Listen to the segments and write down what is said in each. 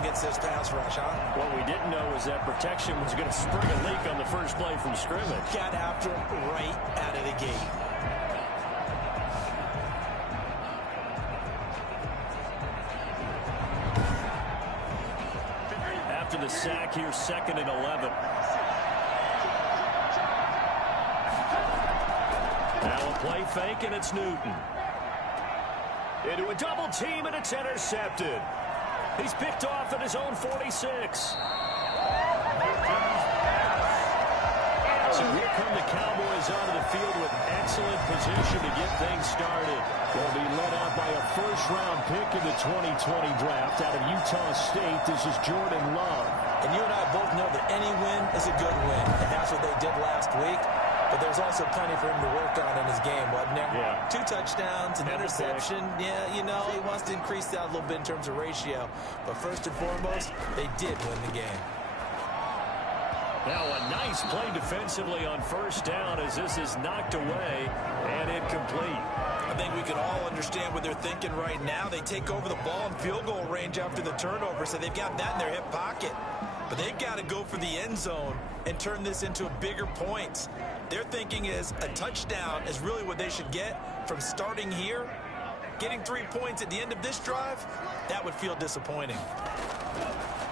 against this pass rush, huh? What we didn't know was that protection was going to spring a leak on the first play from scrimmage. Got after him right out of the gate. After the sack, here's 2nd and 11. Now a play fake, and it's Newton. Into a double team, and it's intercepted. He's picked off at his own 46. So here come the Cowboys onto the field with excellent position to get things started. They'll be led out by a first-round pick in the 2020 draft out of Utah State. This is Jordan Love. And you and I both know that any win is a good win, and that's what they did last week. But there's also plenty for him to work on in his game, wasn't there? Yeah. 2 touchdowns, an interception. Yeah, you know, he wants to increase that a little bit in terms of ratio. But first and foremost, they did win the game. Now a nice play defensively on first down as this is knocked away and incomplete. I think we can all understand what they're thinking right now. They take over the ball in field goal range after the turnover, so they've got that in their hip pocket. But they've got to go for the end zone and turn this into a bigger points. Their thinking is a touchdown is really what they should get from starting here. Getting 3 points at the end of this drive, that would feel disappointing.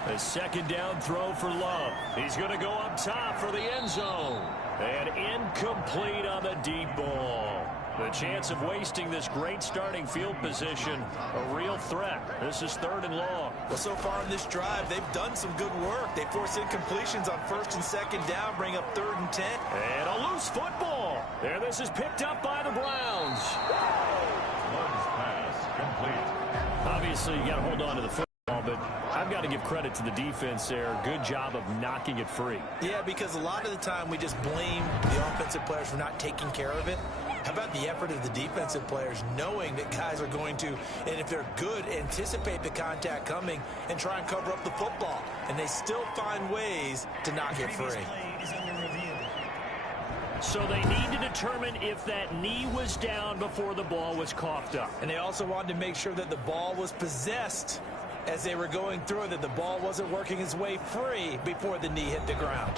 A second down throw for Love. He's going to go up top for the end zone. And incomplete on the deep ball. The chance of wasting this great starting field position, a real threat. This is 3rd and long. Well, so far in this drive, they've done some good work. They force incompletions on 1st and 2nd down, bring up 3rd and 10. And a loose football. There, this is picked up by the Browns. Pass complete. Obviously, you got to hold on to the football, but I've got to give credit to the defense there. Good job of knocking it free. Yeah, because a lot of the time we just blame the offensive players for not taking care of it. How about the effort of the defensive players knowing that guys are going to, and if they're good, anticipate the contact coming and try and cover up the football. And they still find ways to knock it free. So they need to determine if that knee was down before the ball was coughed up. And they also wanted to make sure that the ball was possessed as they were going through it, that the ball wasn't working its way free before the knee hit the ground.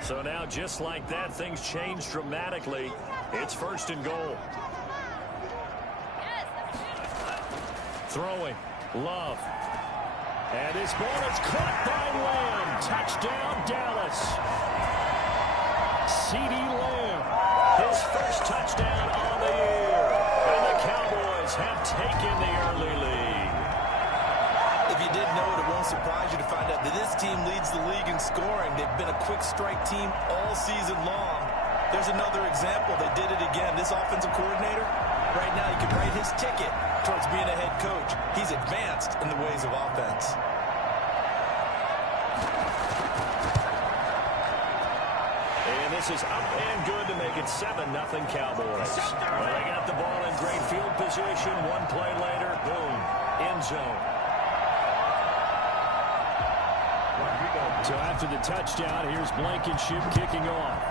So now, just like that, things change dramatically. It's 1st and goal. Throwing. Love. And this ball is caught by Lamb. Touchdown, Dallas. CeeDee Lamb. His first touchdown on the year. And the Cowboys have taken the early lead. If you didn't know it, it won't surprise you to find out that this team leads the league in scoring. They've been a quick strike team all season long. There's another example. They did it again. This offensive coordinator, right now, you can write his ticket towards being a head coach. He's advanced in the ways of offense. And this is up and good to make it 7-0 Cowboys. Well, they got the ball in great field position. One play later, boom, end zone. So after the touchdown, here's Blankenship kicking off.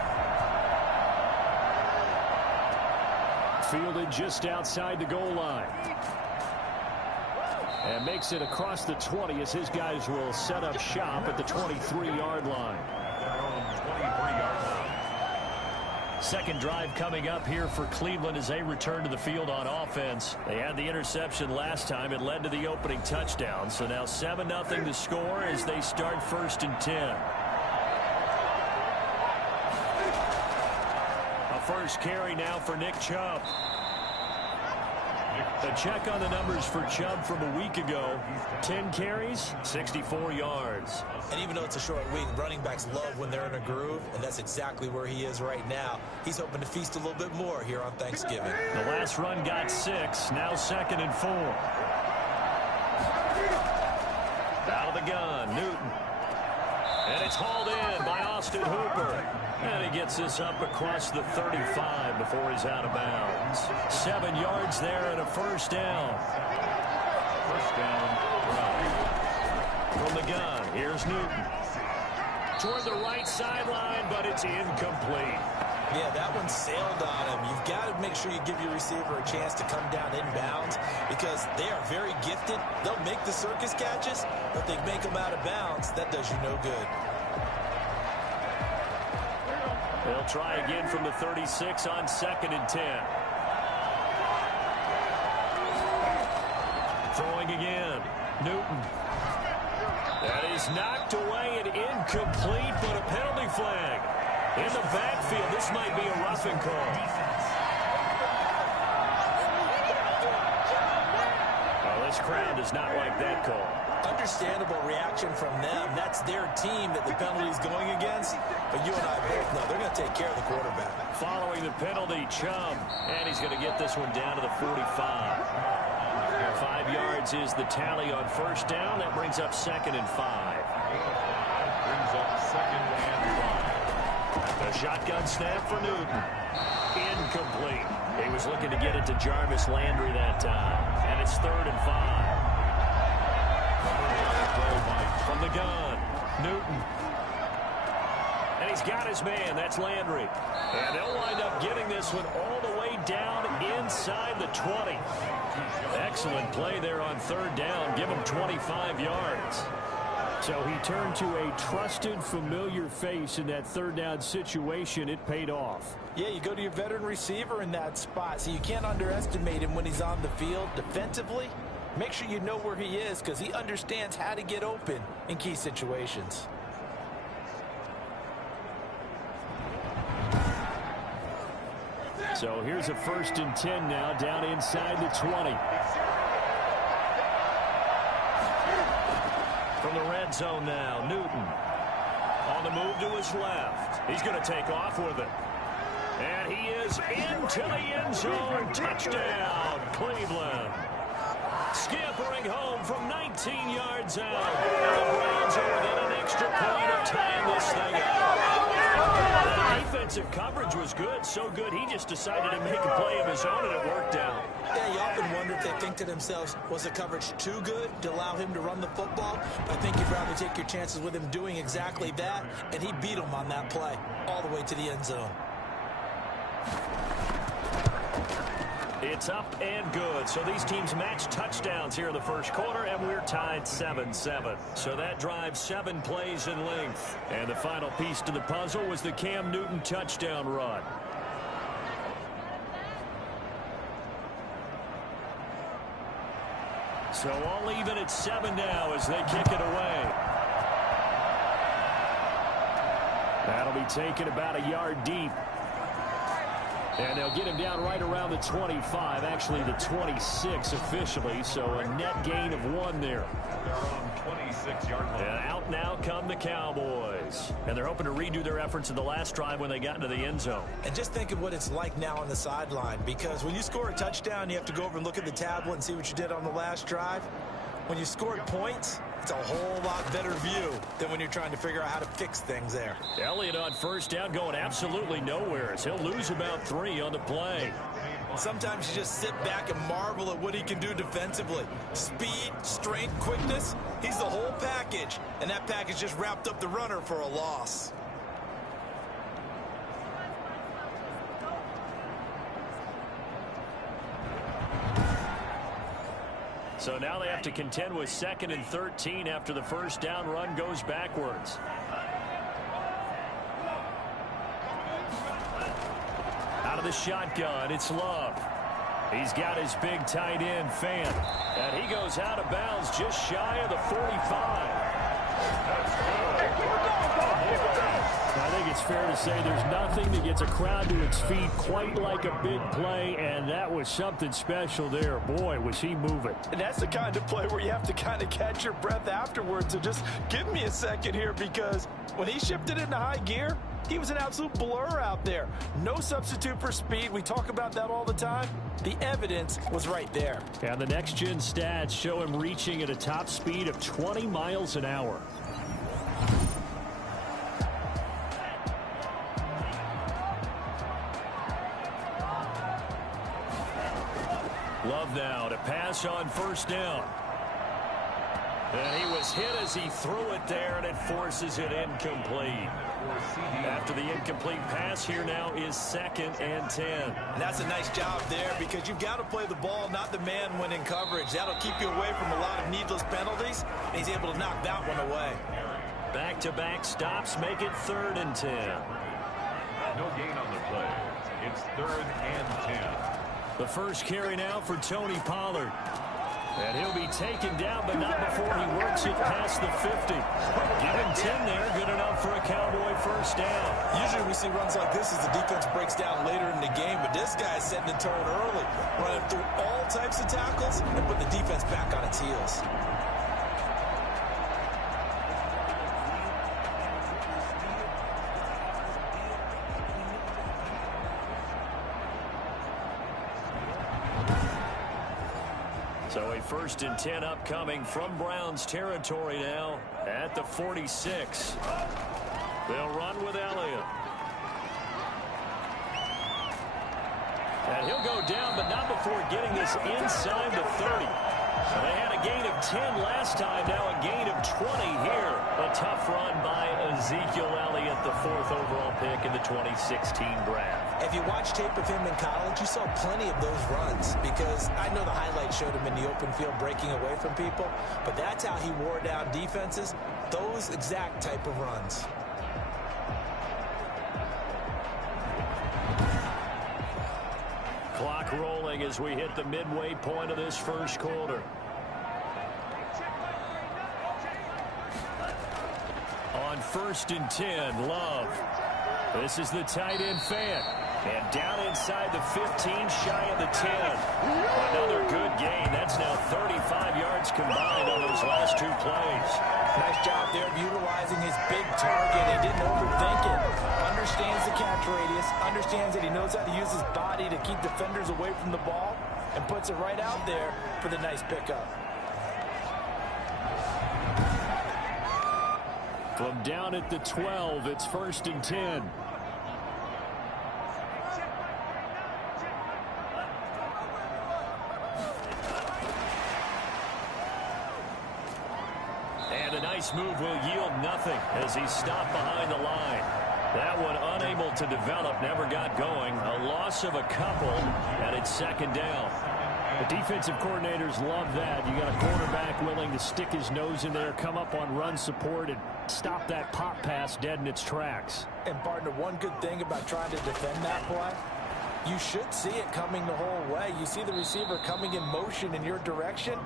Fielded just outside the goal line. And makes it across the 20 as his guys will set up shop at the 23-yard line. Second drive coming up here for Cleveland as they return to the field on offense. They had the interception last time. It led to the opening touchdown. So now 7-0 to score as they start 1st and 10. A first carry now for Nick Chubb. A check on the numbers for Chubb from a week ago. 10 carries, 64 yards. And even though it's a short week, running backs love when they're in a groove, and that's exactly where he is right now. He's hoping to feast a little bit more here on Thanksgiving. The last run got 6, now 2nd and 4. Out of the gun, Newton. And it's hauled in by Austin Hooper. And he gets this up across the 35 before he's out of bounds. 7 yards there and a first down. First down. From the gun, here's Newton. toward the right sideline, but it's incomplete. Yeah, that one sailed on him. You've got to make sure you give your receiver a chance to come down inbounds because they are very gifted. They'll make the circus catches, but they make them out of bounds. That does you no good. They'll try again from the 36 on 2nd and 10. Throwing again. Newton. That is knocked away and incomplete, but a penalty flag. In the backfield, this might be a roughing call. Well, this crowd does not like that call. Understandable reaction from them. That's their team that the penalty is going against. But you and I both know they're going to take care of the quarterback. Following the penalty, Chubb. And he's going to get this one down to the 45. 5 yards is the tally on first down. That brings up 2nd and 5. Brings up 2nd and 5. The shotgun snap for Newton. Incomplete. He was looking to get it to Jarvis Landry that time. And it's 3rd and 5. From the gun, Newton. And he's got his man. That's Landry. And they'll wind up getting this one all the way down inside the 20. Excellent play there on 3rd down. Give him 25 yards. So he turned to a trusted, familiar face in that 3rd down situation. It paid off. Yeah, you go to your veteran receiver in that spot, so you can't underestimate him when he's on the field defensively. Make sure you know where he is because he understands how to get open in key situations. So here's a 1st and 10 now down inside the 20. From the red zone now, Newton. On the move to his left. He's going to take off with it. And he is into the end zone. Touchdown, Cleveland. Scampering home from 19 yards out. The Browns are within an extra point of tying this thing up. The defensive coverage was good, so good he just decided to make a play of his own, and it worked out. Yeah, you often wonder if they think to themselves, was the coverage too good to allow him to run the football? But I think you'd rather take your chances with him doing exactly that, and he beat him on that play all the way to the end zone. It's up and good. So these teams match touchdowns here in the first quarter, and we're tied 7-7. So that drives 7 plays in length. And the final piece to the puzzle was the Cam Newton touchdown run. So all even at 7 now as they kick it away. That'll be taken about a yard deep. And they'll get him down right around the 25, actually the 26 officially, so a net gain of 1 there. And out now come the Cowboys. And they're hoping to redo their efforts in the last drive when they got into the end zone. And just think of what it's like now on the sideline, because when you score a touchdown, you have to go over and look at the tablet and see what you did on the last drive. When you scored points, it's a whole lot better view than when you're trying to figure out how to fix things there. Elliott on first down going absolutely nowhere as he'll lose about 3 on the play. Sometimes you just sit back and marvel at what he can do defensively. Speed, strength, quickness, he's the whole package. And that package just wrapped up the runner for a loss. So now they have to contend with 2nd and 13 after the first down run goes backwards. Out of the shotgun, it's Love. He's got his big tight end, Fant. And he goes out of bounds just shy of the 45. I think it's fair to say there's nothing that gets a crowd to its feet quite like a big play, and that was something special there. Boy, was he moving. And that's the kind of play where you have to kind of catch your breath afterwards. So just give me a second here, because when he shifted into high gear, he was an absolute blur out there. No substitute for speed. We talk about that all the time. The evidence was right there. And the next-gen stats show him reaching at a top speed of 20 miles an hour. Love now to pass on first down. And he was hit as he threw it there, and it forces it incomplete. After the incomplete pass, here now is 2nd and 10. And that's a nice job there because you've got to play the ball, not the man when in coverage. That'll keep you away from a lot of needless penalties, and he's able to knock that one away. Back-to-back stops make it 3rd and 10. No gain on the play. It's 3rd and 10. The first carry now for Tony Pollard. And he'll be taken down, but not before he works it past the 50. Give him 10 there, good enough for a Cowboy first down. Usually we see runs like this as the defense breaks down later in the game, but this guy is setting the tone early, running through all types of tackles and putting the defense back on its heels. So a 1st and 10 upcoming from Browns territory now at the 46. They'll run with Elliott. And he'll go down, but not before getting this inside the 30. So they had a gain of 10 last time, now a gain of 20 here. A tough run by Ezekiel Elliott, the 4th overall pick in the 2016 draft. If you watch tape of him in college, you saw plenty of those runs because I know the highlights showed him in the open field breaking away from people, but that's how he wore down defenses, those exact type of runs. Clock rolling as we hit the midway point of this first quarter. On 1st and 10, Love. This is the tight end Fant. And down inside the 15, shy of the 10. Another good gain. That's now 35 yards combined on those last 2 plays. Nice job there of utilizing his big target. He didn't overthink it. Understands the catch radius. Understands that he knows how to use his body to keep defenders away from the ball. And puts it right out there for the nice pickup. From down at the 12, it's 1st and 10. And a nice move will yield nothing as he's stopped behind the line. That one unable to develop, never got going. A loss of a couple, and it's 2nd down. The defensive coordinators love that. You got a quarterback willing to stick his nose in there, come up on run support, and stop that pop pass dead in its tracks. And, partner, one good thing about trying to defend that play, you should see it coming the whole way. You see the receiver coming in motion in your direction.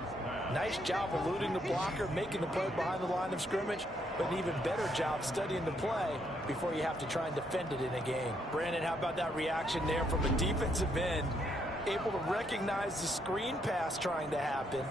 Nice job eluding the blocker, making the play behind the line of scrimmage, but an even better job studying the play before you have to try and defend it in a game. Brandon, how about that reaction there from a defensive end? Able to recognize the screen pass trying to happen,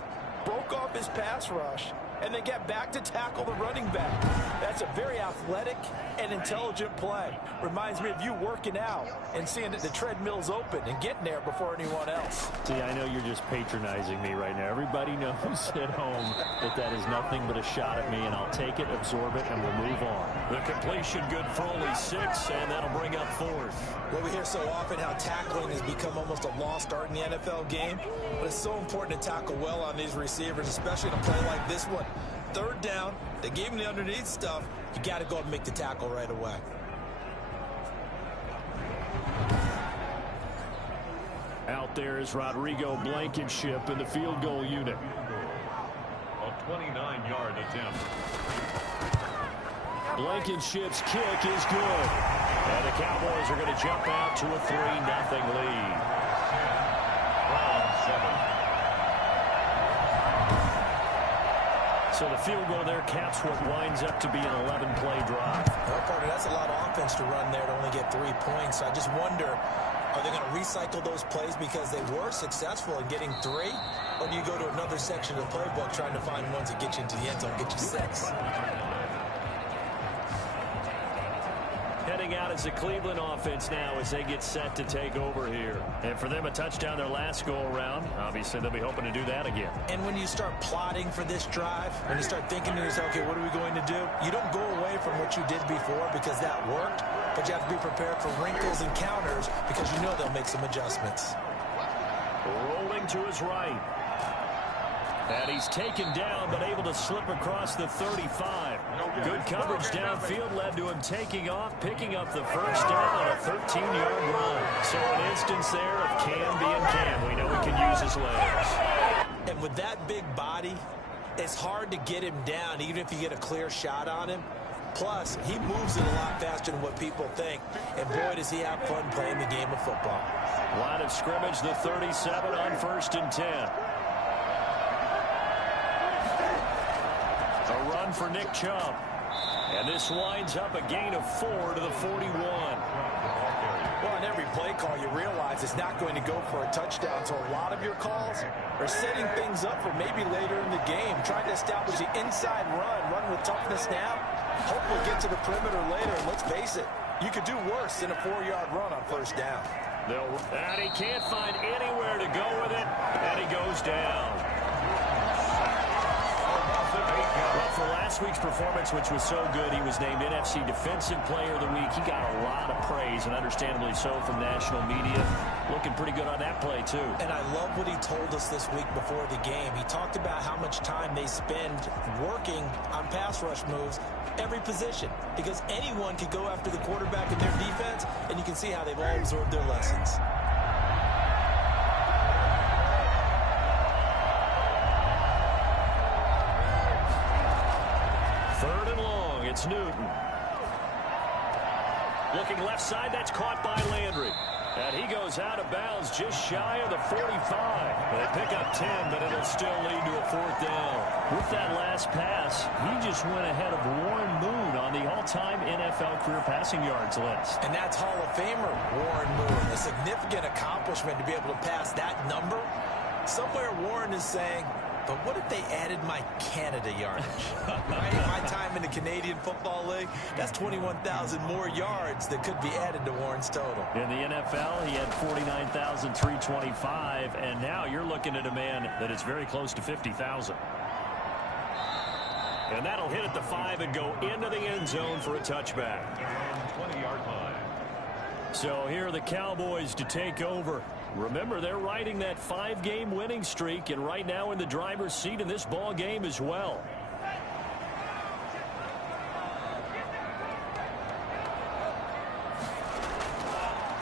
broke off his pass rush, and then get back to tackle the running back. That's a very athletic and intelligent play. Reminds me of you working out and seeing that the treadmill's open and getting there before anyone else. See, I know you're just patronizing me right now. Everybody knows at home that that is nothing but a shot at me, and I'll take it, absorb it, and we'll move on. The completion good for only 6, and that'll bring up 4th. Well, we hear so often how tackling has become almost a lost art in the NFL game, but it's so important to tackle well on these receivers, especially in a play like this one. 3rd down, they gave him the underneath stuff. You got to go up and make the tackle right away. Out there is Rodrigo Blankenship in the field goal unit. A 29-yard attempt. Blankenship's kick is good. And the Cowboys are going to jump out to a 3-0 lead. From 7. So the field goal there caps what winds up to be an 11-play drive. Well, partner, that's a lot of offense to run there to only get 3 points. So I just wonder, are they going to recycle those plays because they were successful in getting 3? Or do you go to another section of the playbook trying to find ones that get you into the end zone, get you 6? Heading out as a Cleveland offense now as they get set to take over here. And for them, a touchdown their last go-around. Obviously, they'll be hoping to do that again. And when you start plotting for this drive, when you start thinking to yourself, okay, what are we going to do? You don't go away from what you did before because that worked, but you have to be prepared for wrinkles and counters because you know they'll make some adjustments. Rolling to his right. And he's taken down, but able to slip across the 35. Good coverage downfield led to him taking off, picking up the first down on a 13-yard run. So an instance there of Cam being Cam. We know he can use his legs. And with that big body, it's hard to get him down, even if you get a clear shot on him. Plus, he moves it a lot faster than what people think. And boy, does he have fun playing the game of football. Line of scrimmage, the 37 on 1st and 10. A run for Nick Chubb. And this winds up a gain of 4 to the 41. Well, on every play call, you realize it's not going to go for a touchdown. So a lot of your calls are setting things up for maybe later in the game, trying to establish the inside run with toughness now. Hope we'll get to the perimeter later. And let's face it, you could do worse than a 4-yard run on 1st down. And he can't find anywhere to go with it, and he goes down. Well, for last week's performance, which was so good, he was named NFC Defensive Player of the Week. He got a lot of praise, and understandably so, from national media. Looking pretty good on that play, too. And I love what he told us this week before the game. He talked about how much time they spend working on pass rush moves, every position, because anyone could go after the quarterback in their defense, and you can see how they've all absorbed their lessons. It's Newton. Looking left side, that's caught by Landry. And he goes out of bounds just shy of the 45. They pick up 10, but it'll still lead to a 4th down. With that last pass, he just went ahead of Warren Moon on the all-time NFL career passing yards list. And that's Hall of Famer Warren Moon. A significant accomplishment to be able to pass that number. Somewhere Warren is saying, but what if they added my Canada yardage? Right? My time in the Canadian Football League, that's 21,000 more yards that could be added to Warren's total. In the NFL, he had 49,325, and now you're looking at a man that is very close to 50,000. And that'll hit at the 5 and go into the end zone for a touchback. 20-yard line. So here are the Cowboys to take over. Remember, they're riding that 5-game winning streak, and right now in the driver's seat in this ball game as well.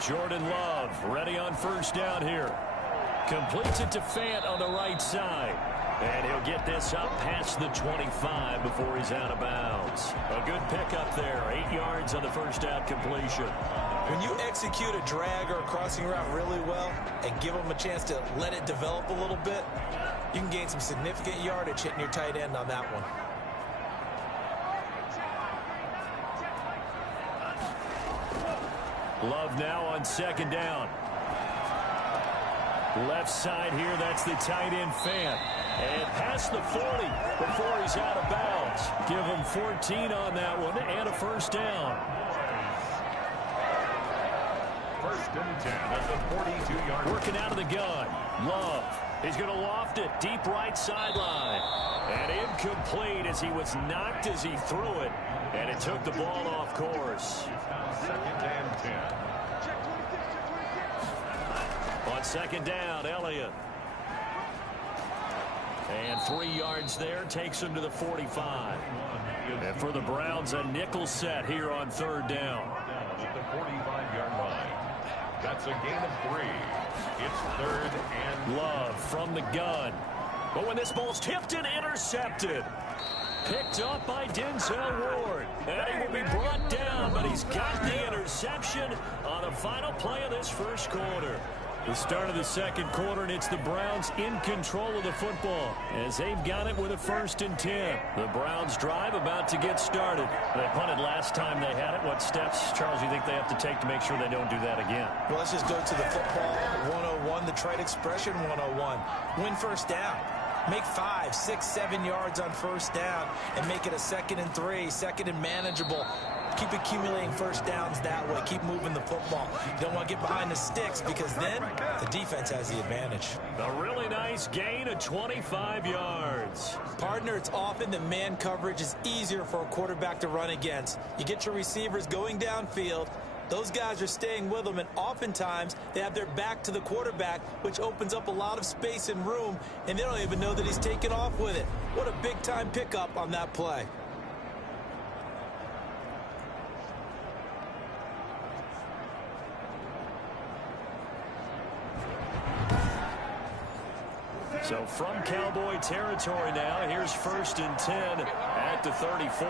Jordan Love ready on 1st down here. Completes it to Fant on the right side. And he'll get this up past the 25 before he's out of bounds. A good pickup there. 8 yards on the 1st down completion. When you execute a drag or a crossing route really well and give them a chance to let it develop a little bit, you can gain some significant yardage hitting your tight end on that one. Love now on 2nd down. Left side here, that's the tight end Fant. And past the 40 before he's out of bounds. Give him 14 on that one and a 1st down. 1st and 10 at the 42-yard line. Working out of the gun. Love. He's going to loft it deep right sideline. And incomplete as he was knocked as he threw it. And it took the ball off course. 2nd and 10. On 2nd down, Elliott. And 3 yards there takes him to the 45. And for the Browns, a nickel set here on 3rd down. At the 45-yard line. That's a gain of 3. It's 3rd and Love from the gun. But when this ball's tipped and intercepted. Picked up by Denzel Ward. And he will be brought down, but he's got the interception on the final play of this 1st quarter. The start of the 2nd quarter, and it's the Browns in control of the football as they've got it with a 1st and 10. The Browns drive about to get started. They punted last time they had it. What steps, Charles, you think they have to take to make sure they don't do that again? Well, let's just go to the football 101, the trade expression 101. Win 1st down. Make 5, 6, 7 yards on 1st down and make it a 2nd and 3, 2nd and manageable. Keep accumulating 1st downs that way. Keep moving the football. You don't want to get behind the sticks because then the defense has the advantage. A really nice gain of 25 yards. Partner, it's often the man coverage is easier for a quarterback to run against. You get your receivers going downfield. Those guys are staying with them, and oftentimes they have their back to the quarterback, which opens up a lot of space and room, and they don't even know that he's taken off with it. What a big-time pickup on that play. So from Cowboy territory now, here's 1st and 10 at the 34.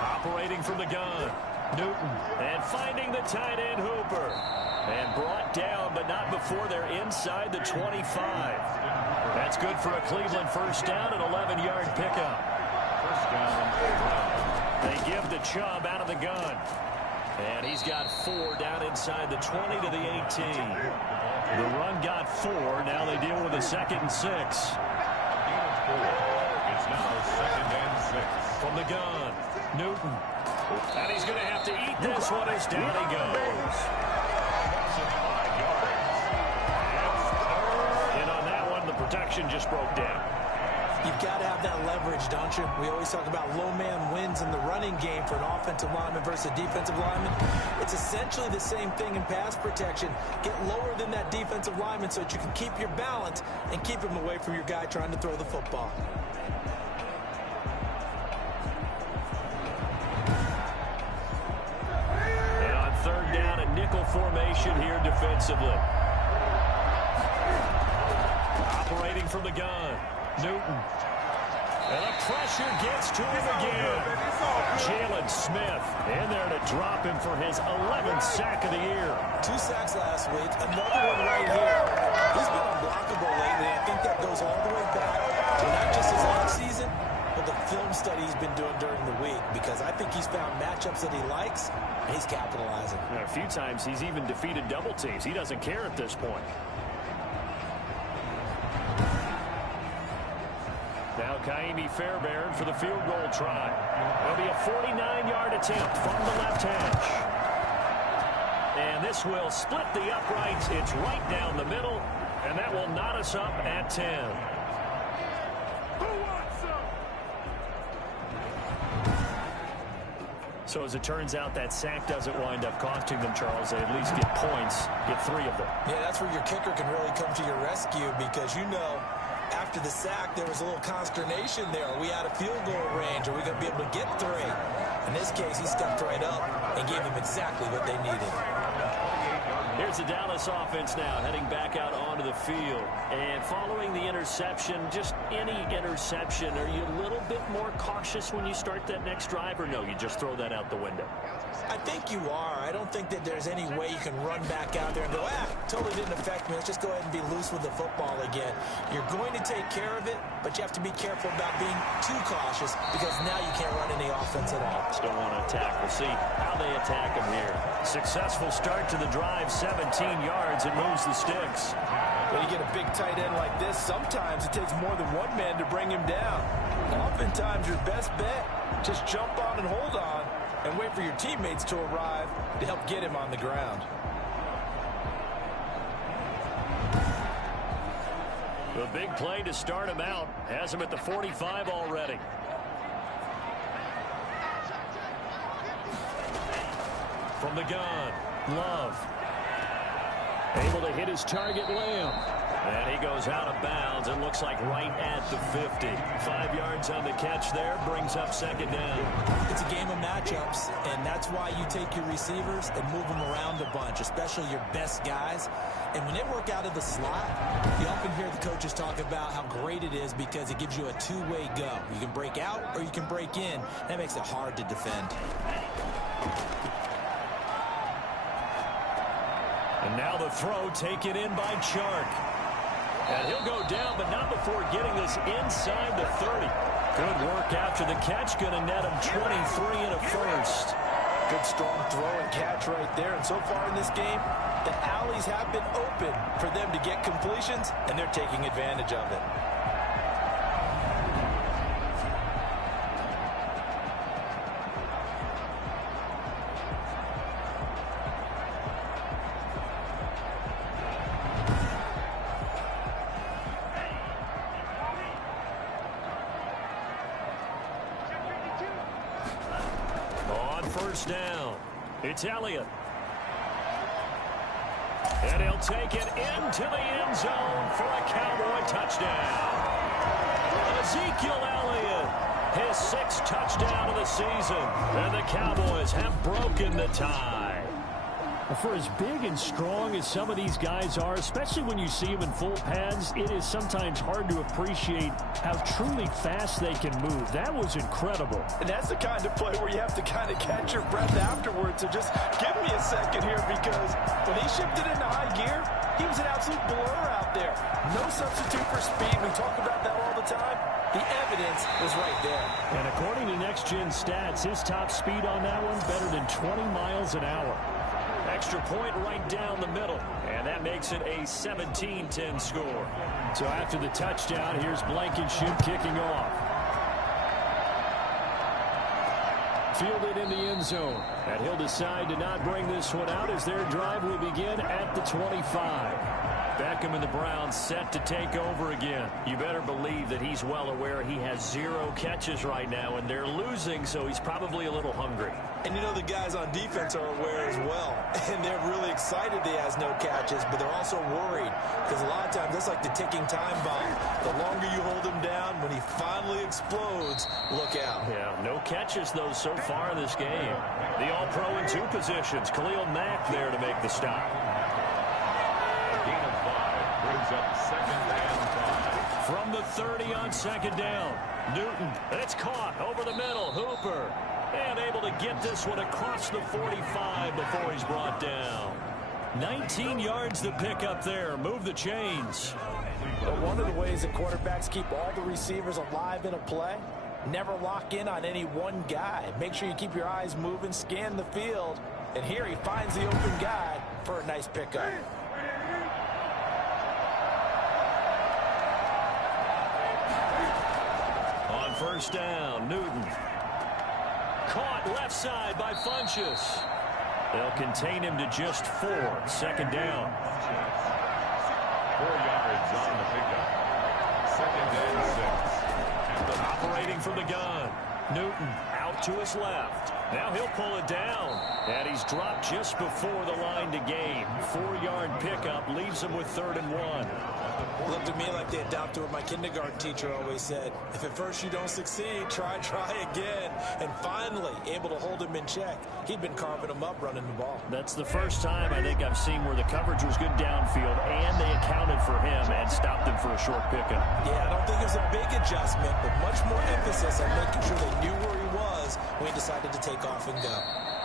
Operating from the gun, Newton, and finding the tight end Hooper. And brought down, but not before they're inside the 25. That's good for a Cleveland first down, an 11-yard pickup. First down. They give the Chubb out of the gun. And he's got 4 down inside the 20 to the 18. The run got 4. Now they deal with a 2nd and 6. It's now 2nd and 6. From the gun, Newton. And he's going to have to eat this one as down he goes. And on that one, the protection just broke down. You've got to have that leverage, don't you? We always talk about low man wins in the running game for an offensive lineman versus a defensive lineman. It's essentially the same thing in pass protection. Get lower than that defensive lineman so that you can keep your balance and keep him away from your guy trying to throw the football. And on 3rd down, a nickel formation here defensively. Operating from the gun. Newton. And the pressure gets to him again. Jalen Smith in there to drop him for his 11th sack of the year. 2 sacks last week, another one right here. He's been unblockable lately. I think that goes all the way back to not just his offseason, but the film study he's been doing during the week, because I think he's found matchups that he likes, and he's capitalizing. And a few times he's even defeated double teams. He doesn't care at this point. Now Kaimi Fairbairn for the field goal try. It'll be a 49-yard attempt from the left hash. And this will split the uprights. It's right down the middle, and that will knot us up at 10. So as it turns out, that sack doesn't wind up costing them, Charles. They at least get points, get 3 of them. Yeah, that's where your kicker can really come to your rescue, because you know after the sack there was a little consternation there. Are we out of field goal range? Are we going to be able to get 3? In this case, he stepped right up and gave them exactly what they needed. Here's the Dallas offense now heading back out onto the field. And following the interception, just any interception, are you a little bit more cautious when you start that next drive, or no, you just throw that out the window? I think you are. I don't think that there's any way you can run back out there and go, totally didn't affect me. Let's just go ahead and be loose with the football again. You're going to take care of it, but you have to be careful about being too cautious, because now you can't run any offense at all. Still want to attack. We'll see how they attack him here. Successful start to the drive, 17 yards. It moves the sticks. When you get a big tight end like this, sometimes it takes more than one man to bring him down. Oftentimes, your best bet, just jump on and hold on and wait for your teammates to arrive to help get him on the ground. The big play to start him out has him at the 45 already. From the gun, Love. Able to hit his target, Lamb. And he goes out of bounds. It looks like right at the 50. 5 yards on the catch there. Brings up 2nd down. It's a game of matchups, and that's why you take your receivers and move them around a bunch, especially your best guys. And when they work out of the slot, you often hear the coaches talk about how great it is because it gives you a two-way go. You can break out or you can break in. That makes it hard to defend. And now the throw taken in by Chark. And he'll go down, but not before getting this inside the 30. Good work after the catch. Going to net him 23 and a first. Good strong throw and catch right there. And so far in this game, the alleys have been open for them to get completions, and they're taking advantage of it. First down. It's Elliott. And he'll take it into the end zone for a Cowboy touchdown. Ezekiel Elliott, his 6th touchdown of the season. And the Cowboys have broken the tie. For as big and strong as some of these guys are, especially when you see them in full pads, it is sometimes hard to appreciate how truly fast they can move. That was incredible. And that's the kind of play where you have to kind of catch your breath afterwards. So just give me a second here, because when he shifted into high gear, he was an absolute blur out there. No substitute for speed. We talk about that all the time. The evidence was right there. And according to Next Gen Stats, his top speed on that one better than 20 miles an hour. Extra point right down the middle, and that makes it a 17-10 score. So after the touchdown, here's Blankenship kicking off. Fielded in the end zone, and he'll decide to not bring this one out as their drive will begin at the 25. Beckham and the Browns set to take over again. You better believe that he's well aware he has 0 catches right now, and they're losing, so he's probably a little hungry. And you know the guys on defense are aware as well. And they're really excited he has no catches, but they're also worried. Because a lot of times, that's like the ticking time bomb. The longer you hold him down, when he finally explodes, look out. Yeah, no catches, though, so far in this game. The All-Pro in 2 positions. Khalil Mack there to make the stop. Gain of 5 brings up 2nd and 5. From the 30 on 2nd down. Newton, it's caught over the middle. Hooper. And able to get this one across the 45 before he's brought down. 19 yards to pick up there. Move the chains. But one of the ways that quarterbacks keep all the receivers alive in a play, never lock in on any one guy. Make sure you keep your eyes moving, scan the field. And here he finds the open guy for a nice pickup. On 1st down, Newton. Caught left side by Funchess. They'll contain him to just 4. 2nd down. 4 yards on the pickup. 2nd and 6. Operating from the gun. Newton out to his left. Now he'll pull it down. And he's dropped just before the line to gain. 4-yard pickup leaves him with 3rd and 1. Looked to me like they adopted what my kindergarten teacher always said. If at first you don't succeed, try again. And finally, able to hold him in check. He'd been carving him up running the ball. That's the first time I think I've seen where the coverage was good downfield and they accounted for him and stopped him for a short pickup. Yeah, I don't think it was a big adjustment, but much more emphasis on making sure they knew where he was when he decided to take off and go.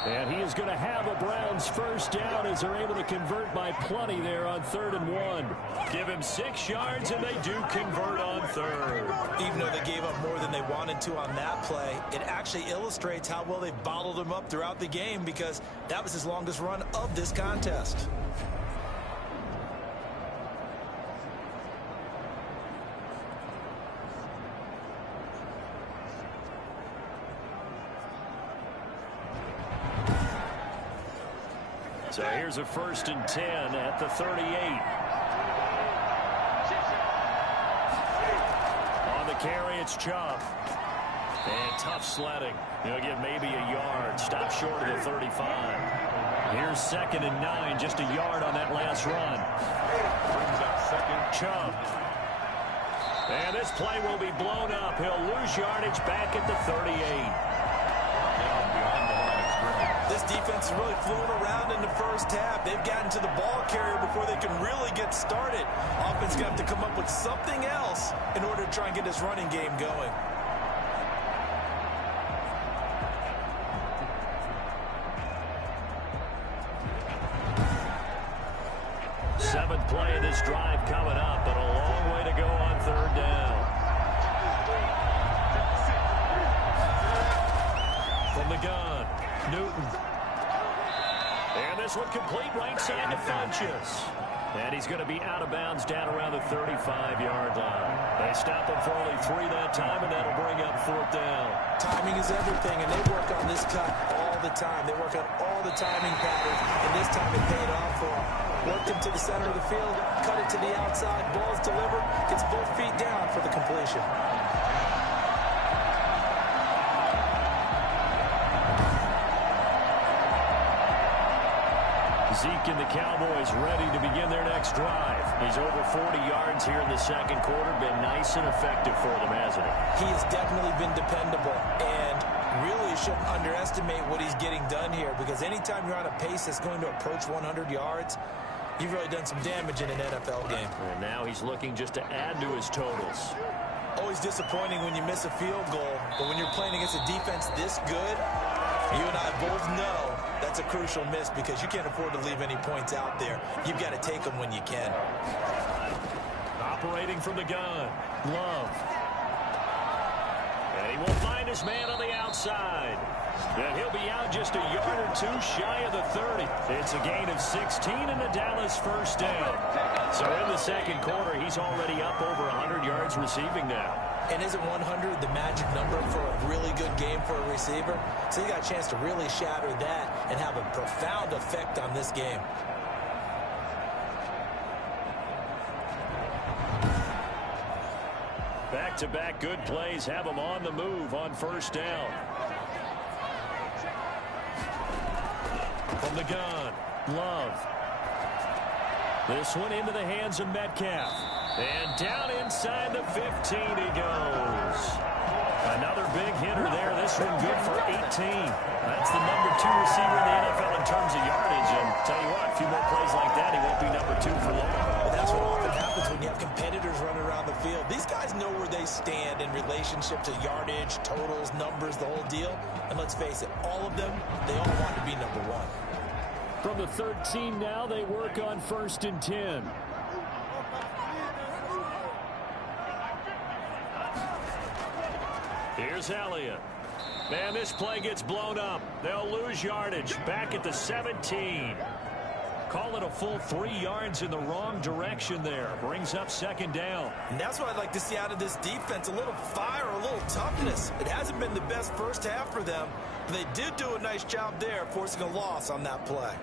And he is going to have a Browns 1st down as they're able to convert by plenty there on 3rd and 1. Give him 6 yards, and they do convert on 3rd. Even though they gave up more than they wanted to on that play, it actually illustrates how well they bottled him up throughout the game, because that was his longest run of this contest. So here's a 1st and 10 at the 38. On the carry, it's Chubb. And tough sledding. He'll get maybe a yard. Stop short of the 35. Here's 2nd and 9. Just a yard on that last run. Brings up 2nd. Chubb. And this play will be blown up. He'll lose yardage back at the 38. This defense is really flew around in the 1st half. They've gotten to the ball carrier before they can really get started. Offense got to come up with something else in order to try and get this running game going. Seventh play of this drive coming up, but a long way to go on 3rd down. From the gun, Newton. And this one complete right side to Funchess. And he's going to be out of bounds down around the 35-yard line. They stop him for only 3 that time, and that'll bring up 4th down. Timing is everything, and they work on this cut all the time. They work on all the timing patterns, and this time it paid off for them. Worked him to the center of the field, cut it to the outside, ball's delivered, gets both feet down for the completion. Zeke and the Cowboys ready to begin their next drive. He's over 40 yards here in the second quarter. Been nice and effective for them, hasn't he? He has definitely been dependable, and really shouldn't underestimate what he's getting done here, because anytime you're on a pace that's going to approach 100 yards, you've really done some damage in an NFL game. And now he's looking just to add to his totals. Always disappointing when you miss a field goal, but when you're playing against a defense this good, you and I both know that's a crucial miss, because you can't afford to leave any points out there. You've got to take them when you can. Operating from the gun, Love. And he will find his man on the outside. And he'll be out just a yard or two shy of the 30. It's a gain of 16 and a Dallas first down. So in the second quarter, he's already up over 100 yards receiving now. And isn't 100 the magic number for a really good game for a receiver? So you got a chance to really shatter that and have a profound effect on this game. Back-to-back good plays have him on the move on first down. From the gun, Love. This one into the hands of Metcalf. And down inside the 15 he goes. Another big hitter there. This one good for 18. That's the number 2 receiver in the NFL in terms of yardage. And tell you what, a few more plays like that, he won't be number 2 for long. But that's what often happens when you have competitors running around the field. These guys know where they stand in relationship to yardage, totals, numbers, the whole deal. And let's face it, all of them, they all want to be number 1. From the 13 now, they work on 1st and 10. Here's Elliott. Man, this play gets blown up. They'll lose yardage. Back at the 17. Call it a full 3 yards in the wrong direction there. Brings up second down. And that's what I'd like to see out of this defense. A little fire, a little toughness. It hasn't been the best first half for them, but they did do a nice job there, forcing a loss on that play.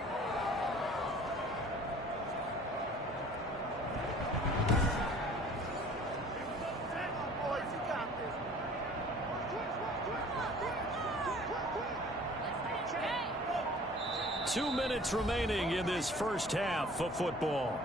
Two minutes remaining in this first half of football.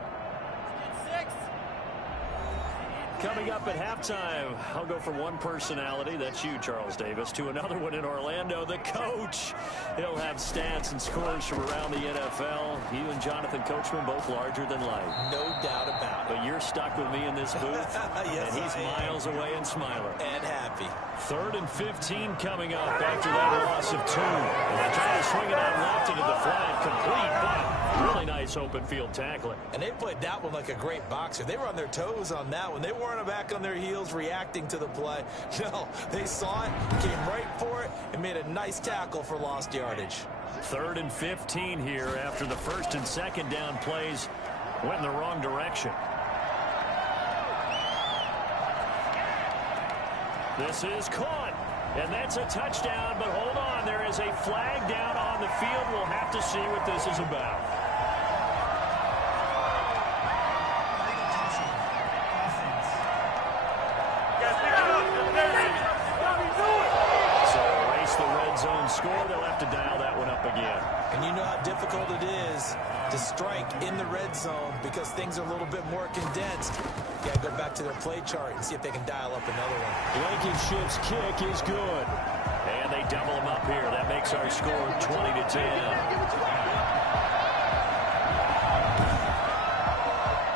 Coming up at halftime, I'll go from one personality, that's you, Charles Davis, to another one in Orlando, the coach. He'll have stats and scores from around the NFL. You and Jonathan Coachman both larger than life. No doubt about it. But you're stuck with me in this booth, yes, and he's miles away and smiling. And happy. 3rd and 15 coming up after that loss of 2. And they try to swing it out left into the flat, complete, but really nice open field tackling. And they played that one like a great boxer. They were on their toes on that one. They weren't back on their heels reacting to the play. No, they saw it, came right for it, and made a nice tackle for lost yardage. 3rd and 15 here after the 1st and 2nd down plays went in the wrong direction. This is caught, and that's a touchdown, but hold on, there is a flag down on the field. We'll have to see what this is about. Score, they'll have to dial that one up again. And you know how difficult it is to strike in the red zone because things are a little bit more condensed. You got to go back to their play chart and see if they can dial up another one. Blankenship's kick is good. And they double them up here. That makes our score 20-10.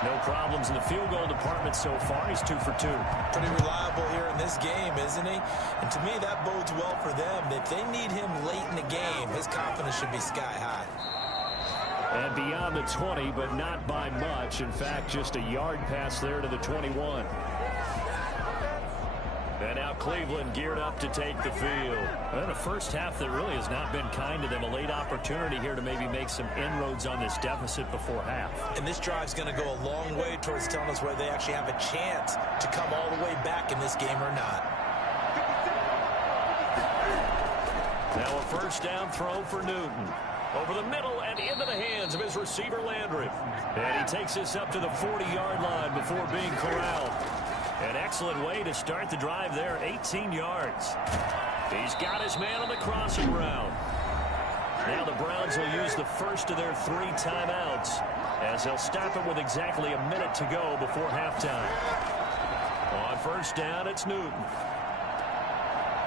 No problems in the field goal department so far. He's 2 for 2. Pretty reliable here in this game, isn't he? And to me, that bodes well for them. If they need him late in the game, his confidence should be sky high. And beyond the 20, but not by much. In fact, just a yard pass there to the 21. And now Cleveland geared up to take the field. And a first half that really has not been kind to them. A late opportunity here to maybe make some inroads on this deficit before half. And this drive's going to go a long way towards telling us whether they actually have a chance to come all the way back in this game or not. Now a first down throw for Newton. Over the middle and into the hands of his receiver Landry. And he takes this up to the 40-yard line before being corralled. An excellent way to start the drive there, 18 yards. He's got his man on the crossing route. Now the Browns will use the first of their 3 timeouts as they'll stop it with exactly a minute to go before halftime. On first down, it's Newton.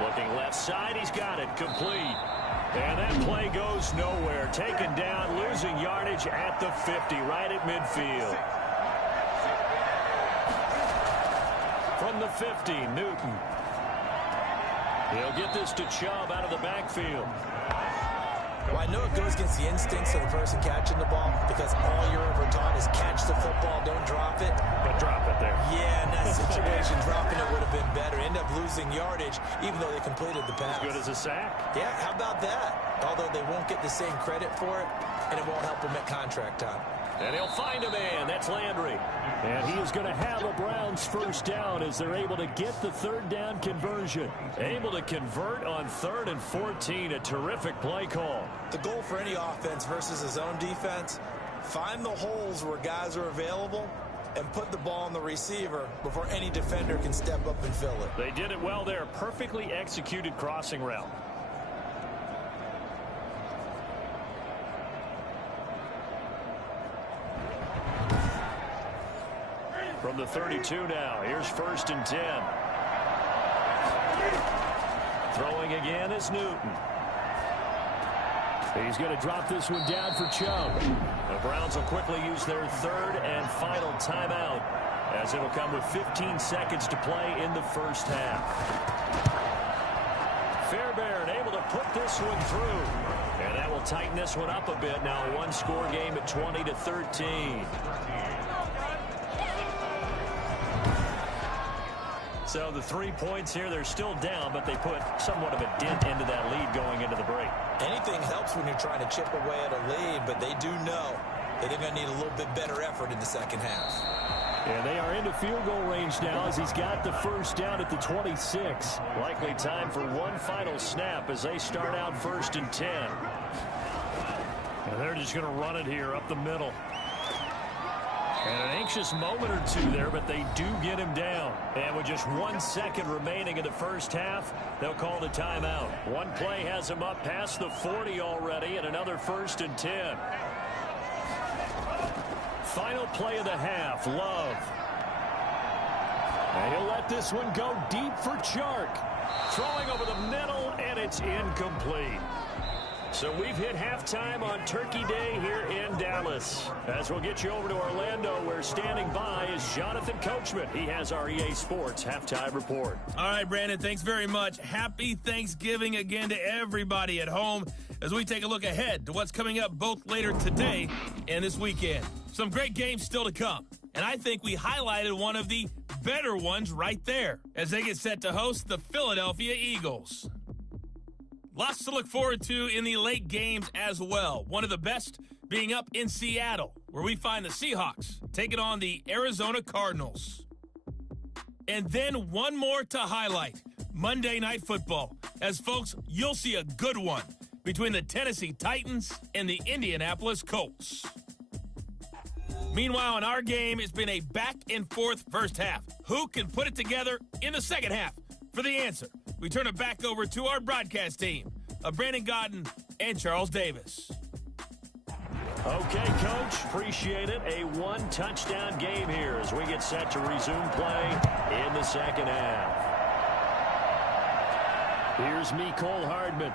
Looking left side, he's got it. Complete. And that play goes nowhere. Taken down, losing yardage at the 50, right at midfield. From the 50, Newton. He'll get this to Chubb out of the backfield. Well, I know it goes against the instincts of the person catching the ball because all you're ever taught is catch the football, don't drop it. But drop it there. Yeah, in that situation, dropping it would have been better. End up losing yardage, even though they completed the pass. As good as a sack. Yeah, how about that? Although they won't get the same credit for it, and it won't help them at contract time. And he'll find a man. That's Landry. And he is going to have a Browns first down as they're able to get the third down conversion. Able to convert on 3rd and 14. A terrific play call. The goal for any offense versus his own defense, find the holes where guys are available and put the ball on the receiver before any defender can step up and fill it. They did it well there. Perfectly executed crossing route. From the 32 now, here's 1st and 10. Throwing again is Newton. He's going to drop this one down for Chubb. The Browns will quickly use their 3rd and final timeout as it'll come with 15 seconds to play in the first half. Fairbairn able to put this one through. And that will tighten this one up a bit. Now a 1-score game at 20-13. So the 3 points here, they're still down, but they put somewhat of a dent into that lead going into the break. Anything helps when you're trying to chip away at a lead, but they do know that they're going to need a little bit better effort in the second half. And they are into field goal range now as he's got the first down at the 26. Likely time for one final snap as they start out 1st and 10. And they're just going to run it here up the middle. And an anxious moment or two there, but they do get him down. And with just 1 second remaining in the first half, they'll call the timeout. One play has him up past the 40 already, and another 1st and 10. Final play of the half, Love. And he'll let this one go deep for Chark. Throwing over the middle, and it's incomplete. So we've hit halftime on Turkey Day here in Dallas. As we'll get you over to Orlando, where standing by is Jonathan Coachman. He has our EA Sports halftime report. All right, Brandon, thanks very much. Happy Thanksgiving again to everybody at home as we take a look ahead to what's coming up both later today and this weekend. Some great games still to come, and I think we highlighted one of the better ones right there as they get set to host the Philadelphia Eagles. Lots to look forward to in the late games as well. One of the best being up in Seattle, where we find the Seahawks taking on the Arizona Cardinals. And then one more to highlight, Monday Night Football. As folks, you'll see a good one between the Tennessee Titans and the Indianapolis Colts. Meanwhile, in our game, it's been a back-and-forth first half. Who can put it together in the second half? For the answer, we turn it back over to our broadcast team of Brandon Gaudin and Charles Davis. Okay, Coach, appreciate it. A one-touchdown game here as we get set to resume play in the second half. Here's Mecole Hardman.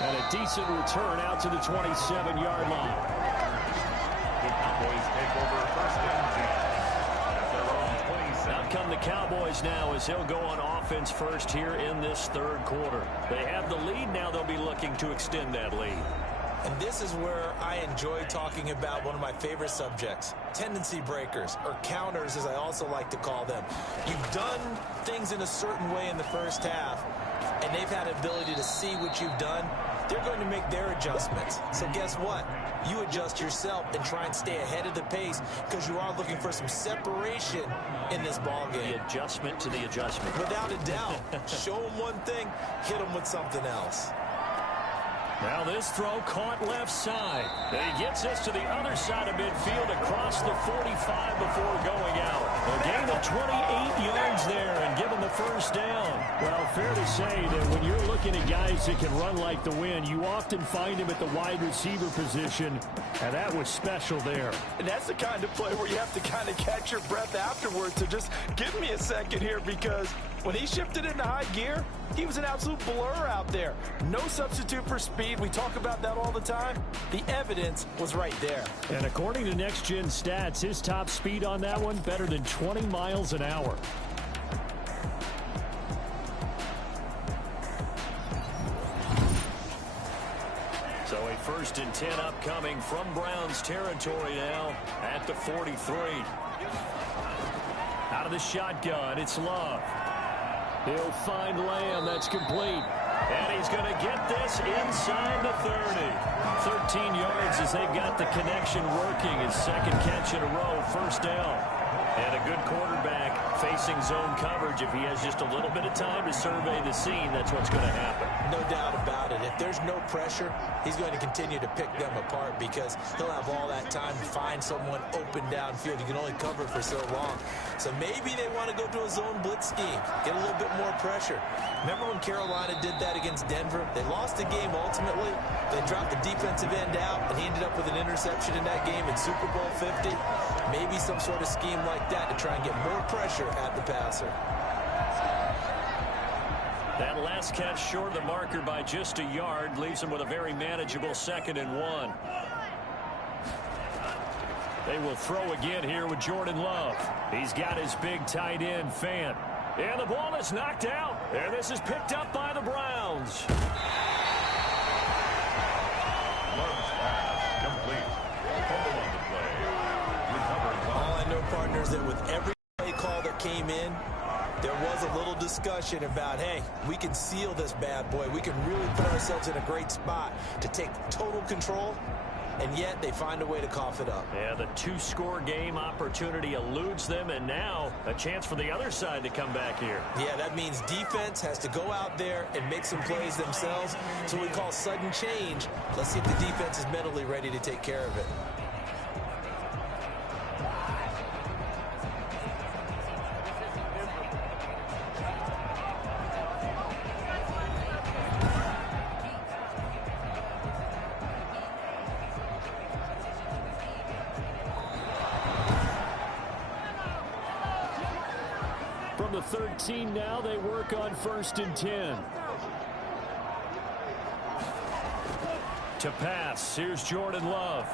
And a decent return out to the 27-yard line. The Cowboys take over 1st and 10. At their own 27. Out come the Cowboys now as he'll go on offense first here in this 3rd quarter. They have the lead now. They'll be looking to extend that lead. And this is where I enjoy talking about one of my favorite subjects, tendency breakers, or counters as I also like to call them. You've done things in a certain way in the first half, and they've had ability to see what you've done. They're going to make their adjustments. So guess what? You adjust yourself and try and stay ahead of the pace because you are looking for some separation in this ball game. The adjustment to the adjustment. Without a doubt. Show them one thing, hit them with something else. Now this throw caught left side. And he gets this to the other side of midfield across the 45 before going out. A gain of 28 yards there and give him the first down. Well, fair to say that when you're looking at guys that can run like the wind, you often find him at the wide receiver position, and that was special there. And that's the kind of play where you have to kind of catch your breath afterwards. So just give me a second here, because when he shifted into high gear, he was an absolute blur out there. No substitute for speed. We talk about that all the time. The evidence was right there. And according to Next Gen Stats, his top speed on that one, better than 20 miles an hour. So a 1st and 10 upcoming from Browns territory now at the 43. Out of the shotgun, it's Love. He'll find Lamb. That's complete. And he's going to get this inside the 30. 13 yards as they've got the connection working. His second catch in a row, first down. And a good quarterback facing zone coverage. If he has just a little bit of time to survey the scene, that's what's going to happen. No doubt about it. If there's no pressure, he's going to continue to pick them apart, because he'll have all that time to find someone open downfield. He can only cover for so long. So maybe they want to go to a zone blitz scheme, get a little bit more pressure. Remember when Carolina did that against Denver? They lost the game ultimately. They dropped the defensive end out, and he ended up with an interception in that game in Super Bowl 50. Maybe some sort of scheme like that to try and get more pressure at the passer. That last catch short of the marker by just a yard leaves him with a very manageable 2nd and 1. They will throw again here with Jordan Love. He's got his big tight end, Fant. And the ball is knocked out. And this is picked up by the Browns. Love's pass complete. Fumble on the play. Recovered. All I know, partners, that with every play call that came in, there was a little discussion about, hey, we can seal this bad boy. We can really put ourselves in a great spot to take total control, and yet they find a way to cough it up. Yeah, the 2-score game opportunity eludes them, and now a chance for the other side to come back here. Yeah, that means defense has to go out there and make some plays themselves. So we call sudden change. Let's see if the defense is mentally ready to take care of it. From the 13 now, they work on 1st and 10. To pass, here's Jordan Love.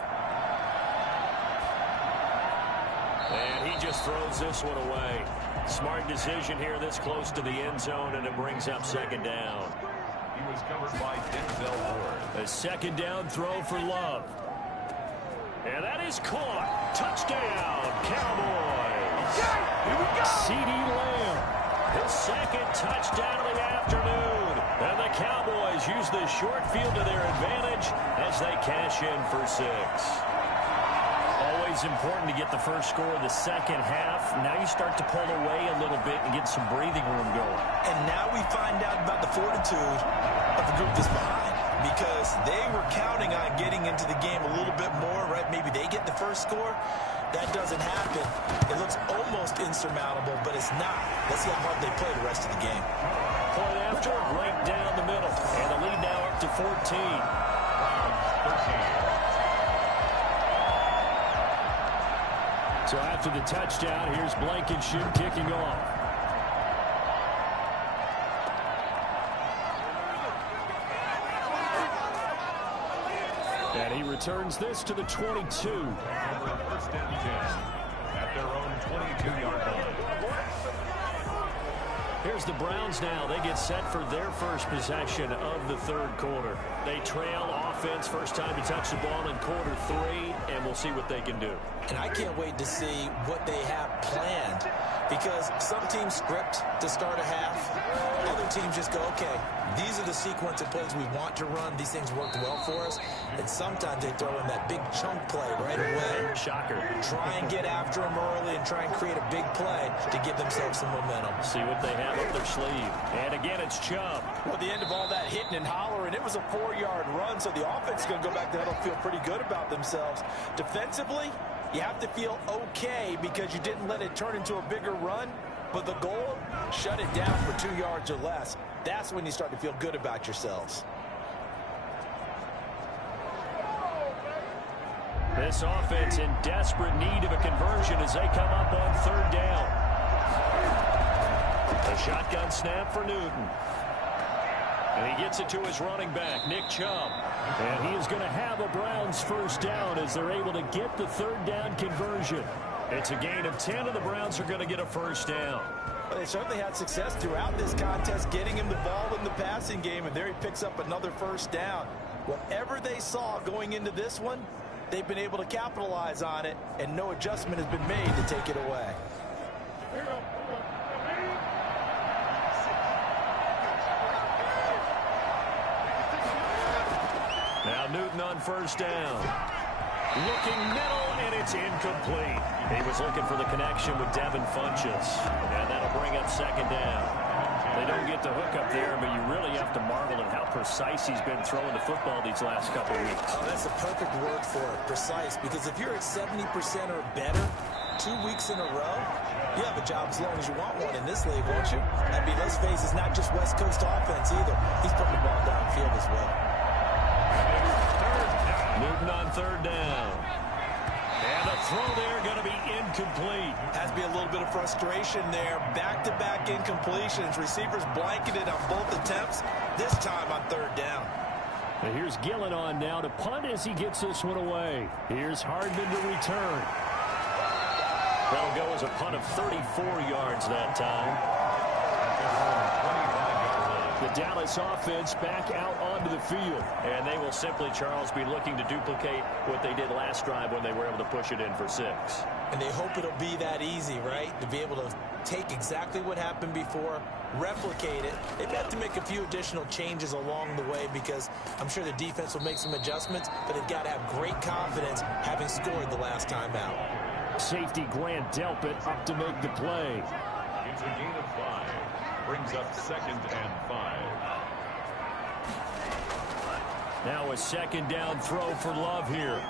And he just throws this one away. Smart decision here this close to the end zone, and it brings up 2nd down. He was covered by Denzel Ward. A 2nd down throw for Love. And that is caught. Touchdown, Cowboys. Here we go. CeeDee Lamb. His 2nd touchdown of the afternoon. And the Cowboys use the short field to their advantage as they cash in for 6. Always important to get the first score of the second half. Now you start to pull away a little bit and get some breathing room going. And now we find out about the fortitude of the group that's behind, because they were counting on getting into the game a little bit more, right? Maybe they get the first score. That doesn't happen. It looks almost insurmountable, but it's not. Let's see how hard they play the rest of the game. Point after, right down the middle. And the lead now up to 14. So after the touchdown, here's Blankenship kicking off. And he returns this to the 22. 1st and 10 at their own 22-yard line. Here's the Browns now. They get set for their first possession of the 3rd quarter. They trail offense, first time to touch the ball in quarter 3, and we'll see what they can do. And I can't wait to see what they have planned because some teams script to start a half. Other teams just go, okay, these are the sequence of plays we want to run. These things worked well for us. And sometimes they throw in that big chunk play right away. Shocker. Try and get after them early and try and create a big play to give themselves some momentum. See what they have up their sleeve. And again, it's Chubb. Well, at the end of all that hitting and hollering, it was a 4-yard run, so the offense is going to go back to huddle, feel pretty good about themselves. Defensively, you have to feel okay because you didn't let it turn into a bigger run. But the goal, shut it down for 2 yards or less. That's when you start to feel good about yourselves. This offense in desperate need of a conversion as they come up on 3rd down. A shotgun snap for Newton. And he gets it to his running back, Nick Chubb. And he is going to have a Browns 1st down as they're able to get the 3rd down conversion. It's a gain of 10, and the Browns are going to get a 1st down. Well, they certainly had success throughout this contest, getting him the ball in the passing game, and there he picks up another 1st down. Whatever they saw going into this one, they've been able to capitalize on it, and no adjustment has been made to take it away. Now Newton on 1st down. Looking middle, and it's incomplete. He was looking for the connection with Devin Funchess, and that'll bring up 2nd down. They don't get the hook up there, but you really have to marvel at how precise he's been throwing the football these last couple weeks. Oh, that's a perfect word for it, precise, because if you're at 70% or better 2 weeks in a row, you have a job as long as you want one in this league, won't you? I mean, let's face it, it's not just West Coast offense either. He's putting the ball downfield as well. Newton on 3rd down. And the throw there going to be incomplete. Has to be a little bit of frustration there. Back-to-back incompletions. Receivers blanketed on both attempts, this time on 3rd down. And here's Gillen on now to punt as he gets this one away. Here's Hardman to return. That'll go as a punt of 34 yards that time. The Dallas offense back out onto the field. And they will simply, Charles, be looking to duplicate what they did last drive when they were able to push it in for 6. And they hope it'll be that easy, right? To be able to take exactly what happened before, replicate it. They've got to make a few additional changes along the way because I'm sure the defense will make some adjustments, but they've got to have great confidence having scored the last time out. Safety Grant Delpit up to make the play. It's a gain of 5. Brings up 2nd and 5. Now a 2nd down throw for Love here.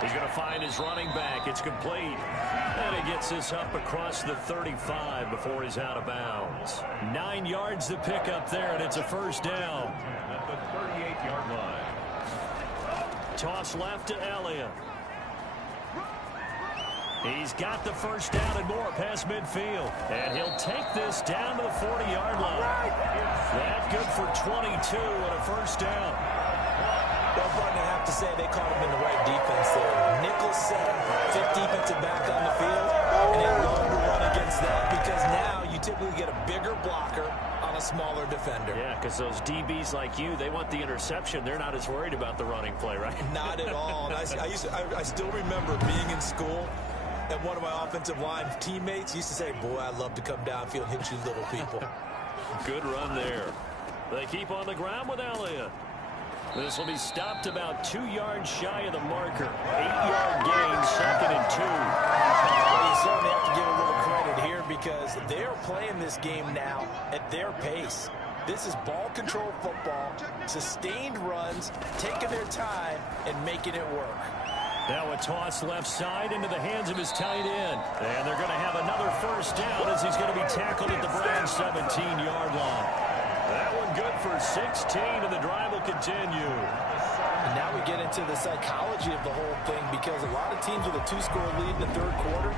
He's going to find his running back. It's complete. And he gets this up across the 35 before he's out of bounds. 9 yards to pick up there, and it's a 1st down. At the 38-yard line. Toss left to Elliott. He's got the 1st down and more past midfield. And he'll take this down to the 40-yard line. That good for 22 and a 1st down. Well, Button, I have to say they caught him in the right defense there. Nickel set, 5th defensive back on the field, and they love to run against that because now you typically get a bigger blocker on a smaller defender. Yeah, because those DBs like you, they want the interception. They're not as worried about the running play, right? Not at all. And I still remember being in school, and one of my offensive line teammates used to say, boy, I'd love to come downfield and hit you little people. Good run there. They keep on the ground with Elliott. This will be stopped about 2 yards shy of the marker. 8-yard gain, 2nd and 2. Well, you certainly have to give a little credit here because they're playing this game now at their pace. This is ball control football, sustained runs, taking their time, and making it work. Now a toss left side into the hands of his tight end. And they're going to have another 1st down as he's going to be tackled at the Browns' 17-yard line. That one good for 16, and the drive will continue. And now we get into the psychology of the whole thing because a lot of teams with a 2-score lead in the 3rd quarter,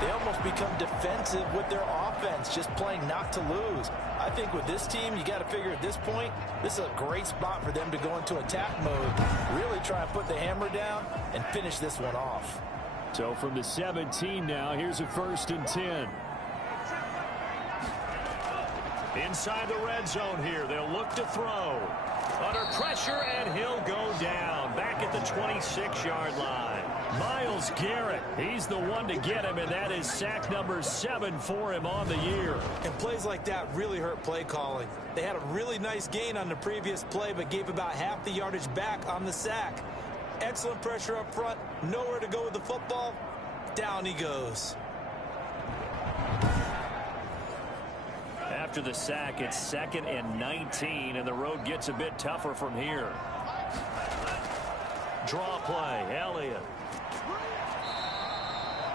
they almost become defensive with their offense, just playing not to lose. I think with this team, you got to figure at this point, this is a great spot for them to go into attack mode, really try and put the hammer down and finish this one off. So from the 17 now, here's a 1st and 10. Inside the red zone here, they'll look to throw. Under pressure, and he'll go down. Back at the 26-yard line. Myles Garrett, he's the one to get him, and that is sack number 7 for him on the year. And plays like that really hurt play calling. They had a really nice gain on the previous play, but gave about half the yardage back on the sack. Excellent pressure up front, nowhere to go with the football. Down he goes. After the sack, it's 2nd and 19, and the road gets a bit tougher from here. Draw play, Elliott.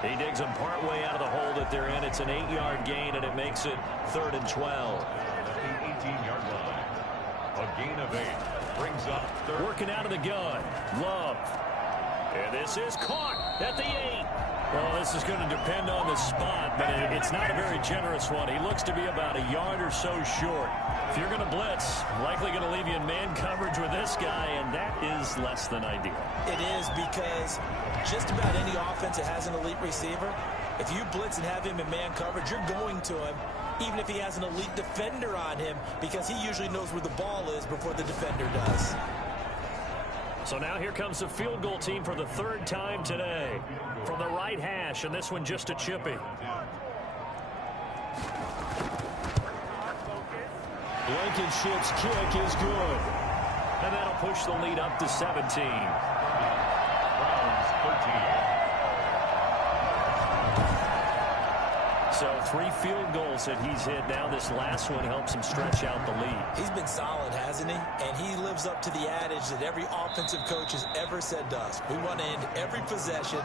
He digs them partway out of the hole that they're in. It's an 8-yard gain, and it makes it 3rd and 12. The 18-yard line. A gain of 8 brings up 3rd. Working out of the gun, Love. And this is caught at the 8. Well, this is going to depend on the spot, but it's not a very generous one. He looks to be about a yard or so short. If you're going to blitz, likely going to leave you in man coverage with this guy, and that is less than ideal. It is, because just about any offense that has an elite receiver, if you blitz and have him in man coverage, you're going to him, even if he has an elite defender on him, because he usually knows where the ball is before the defender does. So now here comes the field goal team for the 3rd time today. From the right hash, and this one just a chippy. Blankenship's kick is good. And that'll push the lead up to 17. Browns 13. So 3 field goals that he's hit. Now this last one helps him stretch out the lead. He's been solid, hasn't he? And he lives up to the adage that every offensive coach has ever said to us. We want to end every possession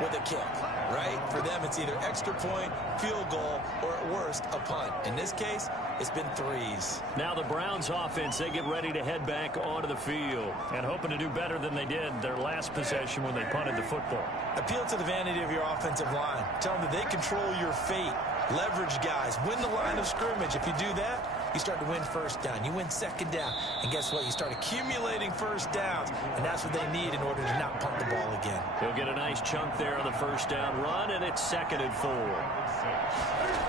with a kick, right? For them, it's either extra point, field goal, or at worst, a punt. In this case, it's been 3s. Now the Browns offense, they get ready to head back onto the field and hoping to do better than they did their last possession when they punted the football. Appeal to the vanity of your offensive line. Tell them that they control your fate. Leverage guys. Win the line of scrimmage. If you do that, you start to win first down. You win second down. And guess what? You start accumulating first downs. And that's what they need in order to not punt the ball again. He'll get a nice chunk there on the first down run, and it's 2nd and 4.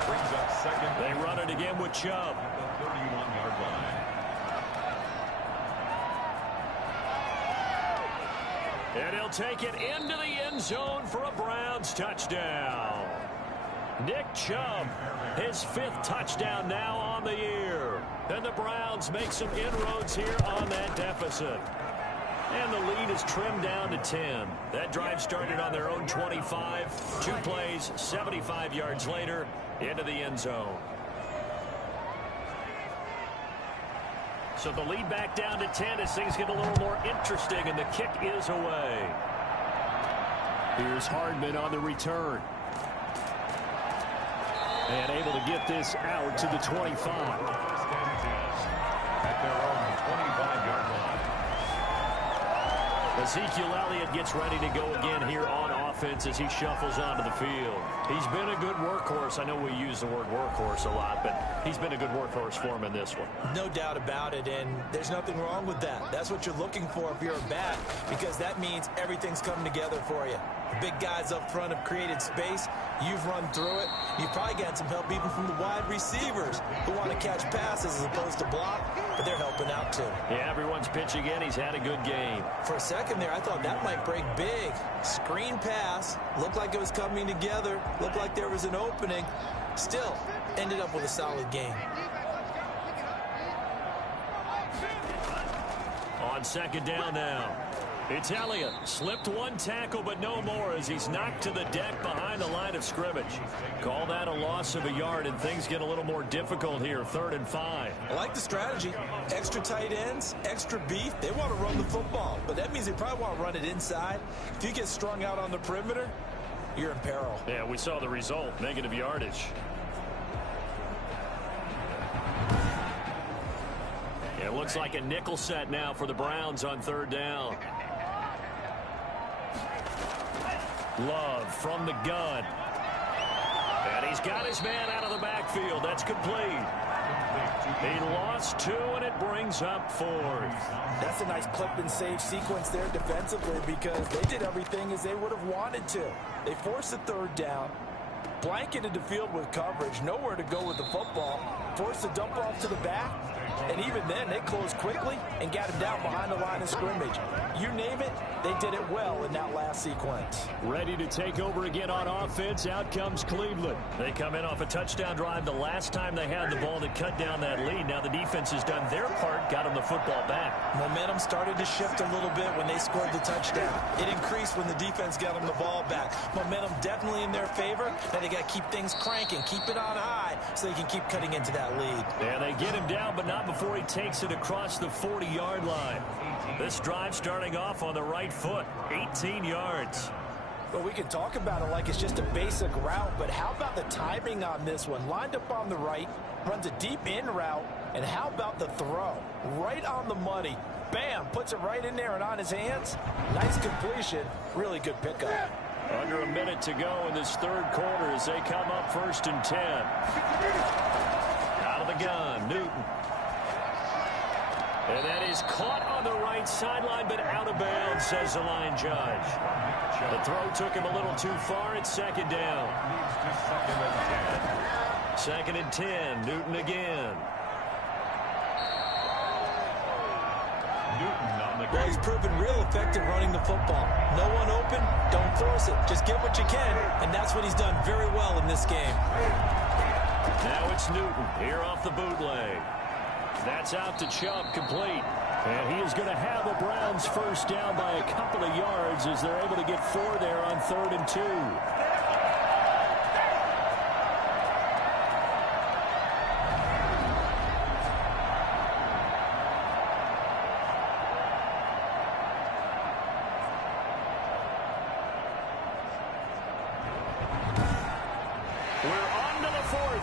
Brings up 2nd. They run it again with Chubb. The 31-yard line. And he'll take it into the end zone for a Browns touchdown. Nick Chubb, his 5th touchdown now on the year. And the Browns make some inroads here on that deficit. And the lead is trimmed down to 10. That drive started on their own 25. 2 plays, 75 yards later, into the end zone. So the lead back down to 10 as things get a little more interesting, and the kick is away. Here's Hardman on the return. And able to get this out to the 25. At their own 25-yard line. Ezekiel Elliott gets ready to go again here on offense as he shuffles onto the field. He's been a good workhorse. I know we use the word workhorse a lot, but he's been a good workhorse for him in this one. No doubt about it, and there's nothing wrong with that. That's what you're looking for if you're a back, because that means everything's coming together for you. The big guys up front have created space. You've run through it. You've probably got some help even from the wide receivers who want to catch passes as opposed to block, but they're helping out too. Yeah, everyone's pitching in. He's had a good game. For a second there, I thought that might break big. Screen pass. Looked like it was coming together. Looked like there was an opening. Still, ended up with a solid game. On 2nd down now. It's Elliott. Slipped one tackle, but no more as he's knocked to the deck behind the line of scrimmage. Call that a loss of a yard, and things get a little more difficult here. 3rd and 5. I like the strategy. Extra tight ends, extra beef. They want to run the football, but that means they probably want to run it inside. If you get strung out on the perimeter, you're in peril. Yeah, we saw the result. Negative yardage. It looks like a nickel set now for the Browns on 3rd down. Love from the gun. And he's got his man out of the backfield. That's complete. He lost 2, and it brings up 4th. That's a nice clip and save sequence there defensively, because they did everything as they would have wanted to. They forced the 3rd down, blanketed the field with coverage, nowhere to go with the football, forced the dump off to the back, And even then, they closed quickly and got him down behind the line of scrimmage. You name it, they did it well in that last sequence. Ready to take over again on offense. Out comes Cleveland. They come in off a touchdown drive the last time they had the ball that cut down that lead. Now the defense has done their part, got them the football back. Momentum started to shift a little bit when they scored the touchdown. It increased when the defense got them the ball back. Momentum definitely in their favor. Now they got to keep things cranking, keep it on high so they can keep cutting into that lead. And they get him down, but not before he takes it across the 40-yard line. This drive starting off on the right foot, 18 yards. Well, we can talk about it like it's just a basic route, but how about the timing on this one? Lined up on the right, runs a deep in route, and how about the throw? Right on the money. Bam, puts it right in there and on his hands. Nice completion, really good pickup. Under a minute to go in this third quarter as they come up 1st and 10. Out of the gun, Newton. And that is caught on the right sideline, but out of bounds, says the line judge. The throw took him a little too far. It's 2nd down. 2nd and 10. Newton again. Well, he's proven real effective running the football. No one open, don't force it. Just get what you can, and that's what he's done very well in this game. Now it's Newton here off the bootleg. That's out to Chubb, complete. And he is going to have the Browns first down by a couple of yards as they're able to get 4 there on 3rd and 2.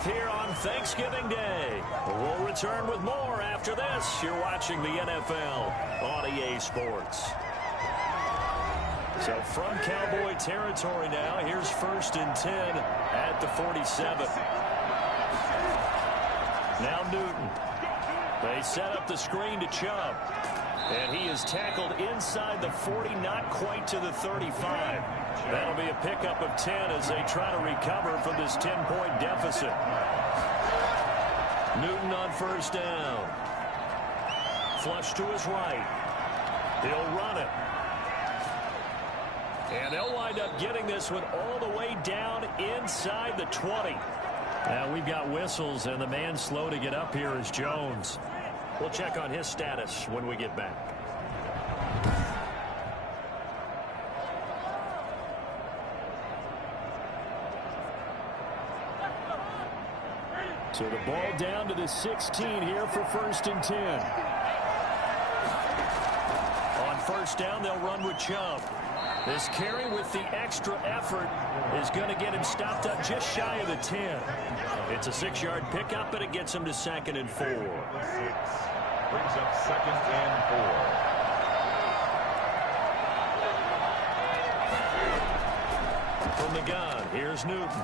Here on Thanksgiving Day. We'll return with more after this. You're watching the NFL on EA Sports. So from Cowboy territory now, here's 1st and 10 at the 47. Now Newton. They set up the screen to Chubb. And he is tackled inside the 40, not quite to the 35. That'll be a pickup of 10 as they try to recover from this 10-point deficit. Newton on 1st down. Flush to his right. He'll run it. And they'll wind up getting this one all the way down inside the 20. Now we've got whistles, and the man slow to get up here is Jones. We'll check on his status when we get back. So the ball down to the 16 here for 1st and 10. On 1st down, they'll run with Chubb. This carry with the extra effort is going to get him stopped up just shy of the 10. It's a 6-yard pickup, but it gets him to 2nd and 4. Brings up 2nd and 4. From the gun, here's Newton.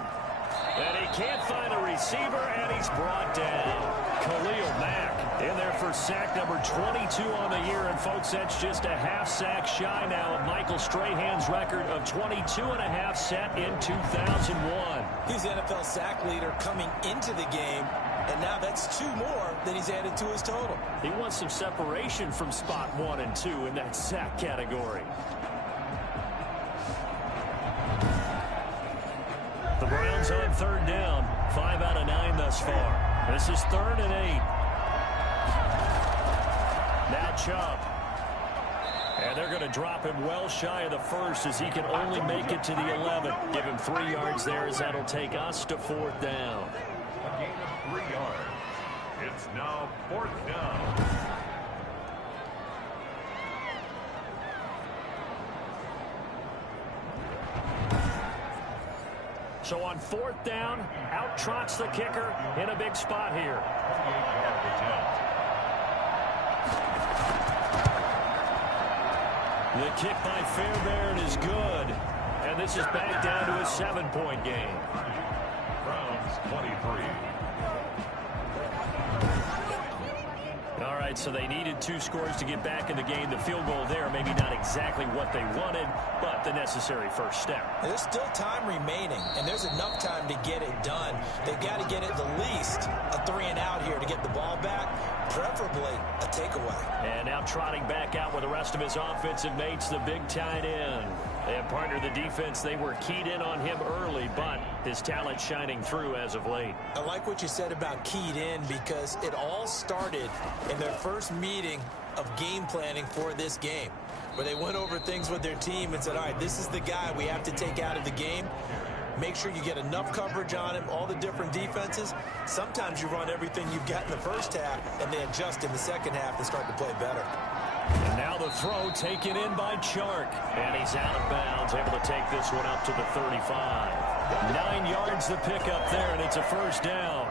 And he can't find a receiver, and he's brought down. Khalil Mack in there for sack number 22 on the year. And, folks, that's just a half sack shy now of Michael Strahan's record of 22.5 set in 2001. He's the NFL sack leader coming into the game, and now that's 2 more that he's added to his total. He wants some separation from spot 1 and 2 in that sack category. The Browns on 3rd down, 5 out of 9 thus far. This is 3rd and 8. Now Chubb. And they're going to drop him well shy of the 1st as he can only make it to the 11. Give him 3 yards there as that'll take us to 4th down. A gain of 3 yards. It's now 4th down. So on 4th down, out trots the kicker in a big spot here. 28-yard attempt. The kick by Fairbairn is good. And this is back down to a 7-point game. Browns 23. All right, so they needed 2 scores to get back in the game. The field goal there, maybe not exactly what they wanted, but the necessary first step. There's still time remaining, and there's enough time to get it done. They've got to get at the least a 3-and-out here to get the ball back, preferably a takeaway. And now trotting back out with the rest of his offensive mates, the big tight end. And partner, the defense, they were keyed in on him early, but his talent shining through as of late. I like what you said about keyed in because it all started in their first meeting of game planning for this game, where they went over things with their team and said, all right, this is the guy we have to take out of the game. Make sure you get enough coverage on him, all the different defenses. Sometimes you run everything you've got in the first half, and they adjust in the second half to start to play better. And now the throw taken in by Chark. And he's out of bounds, able to take this one up to the 35. 9 yards the pickup there, and it's a first down.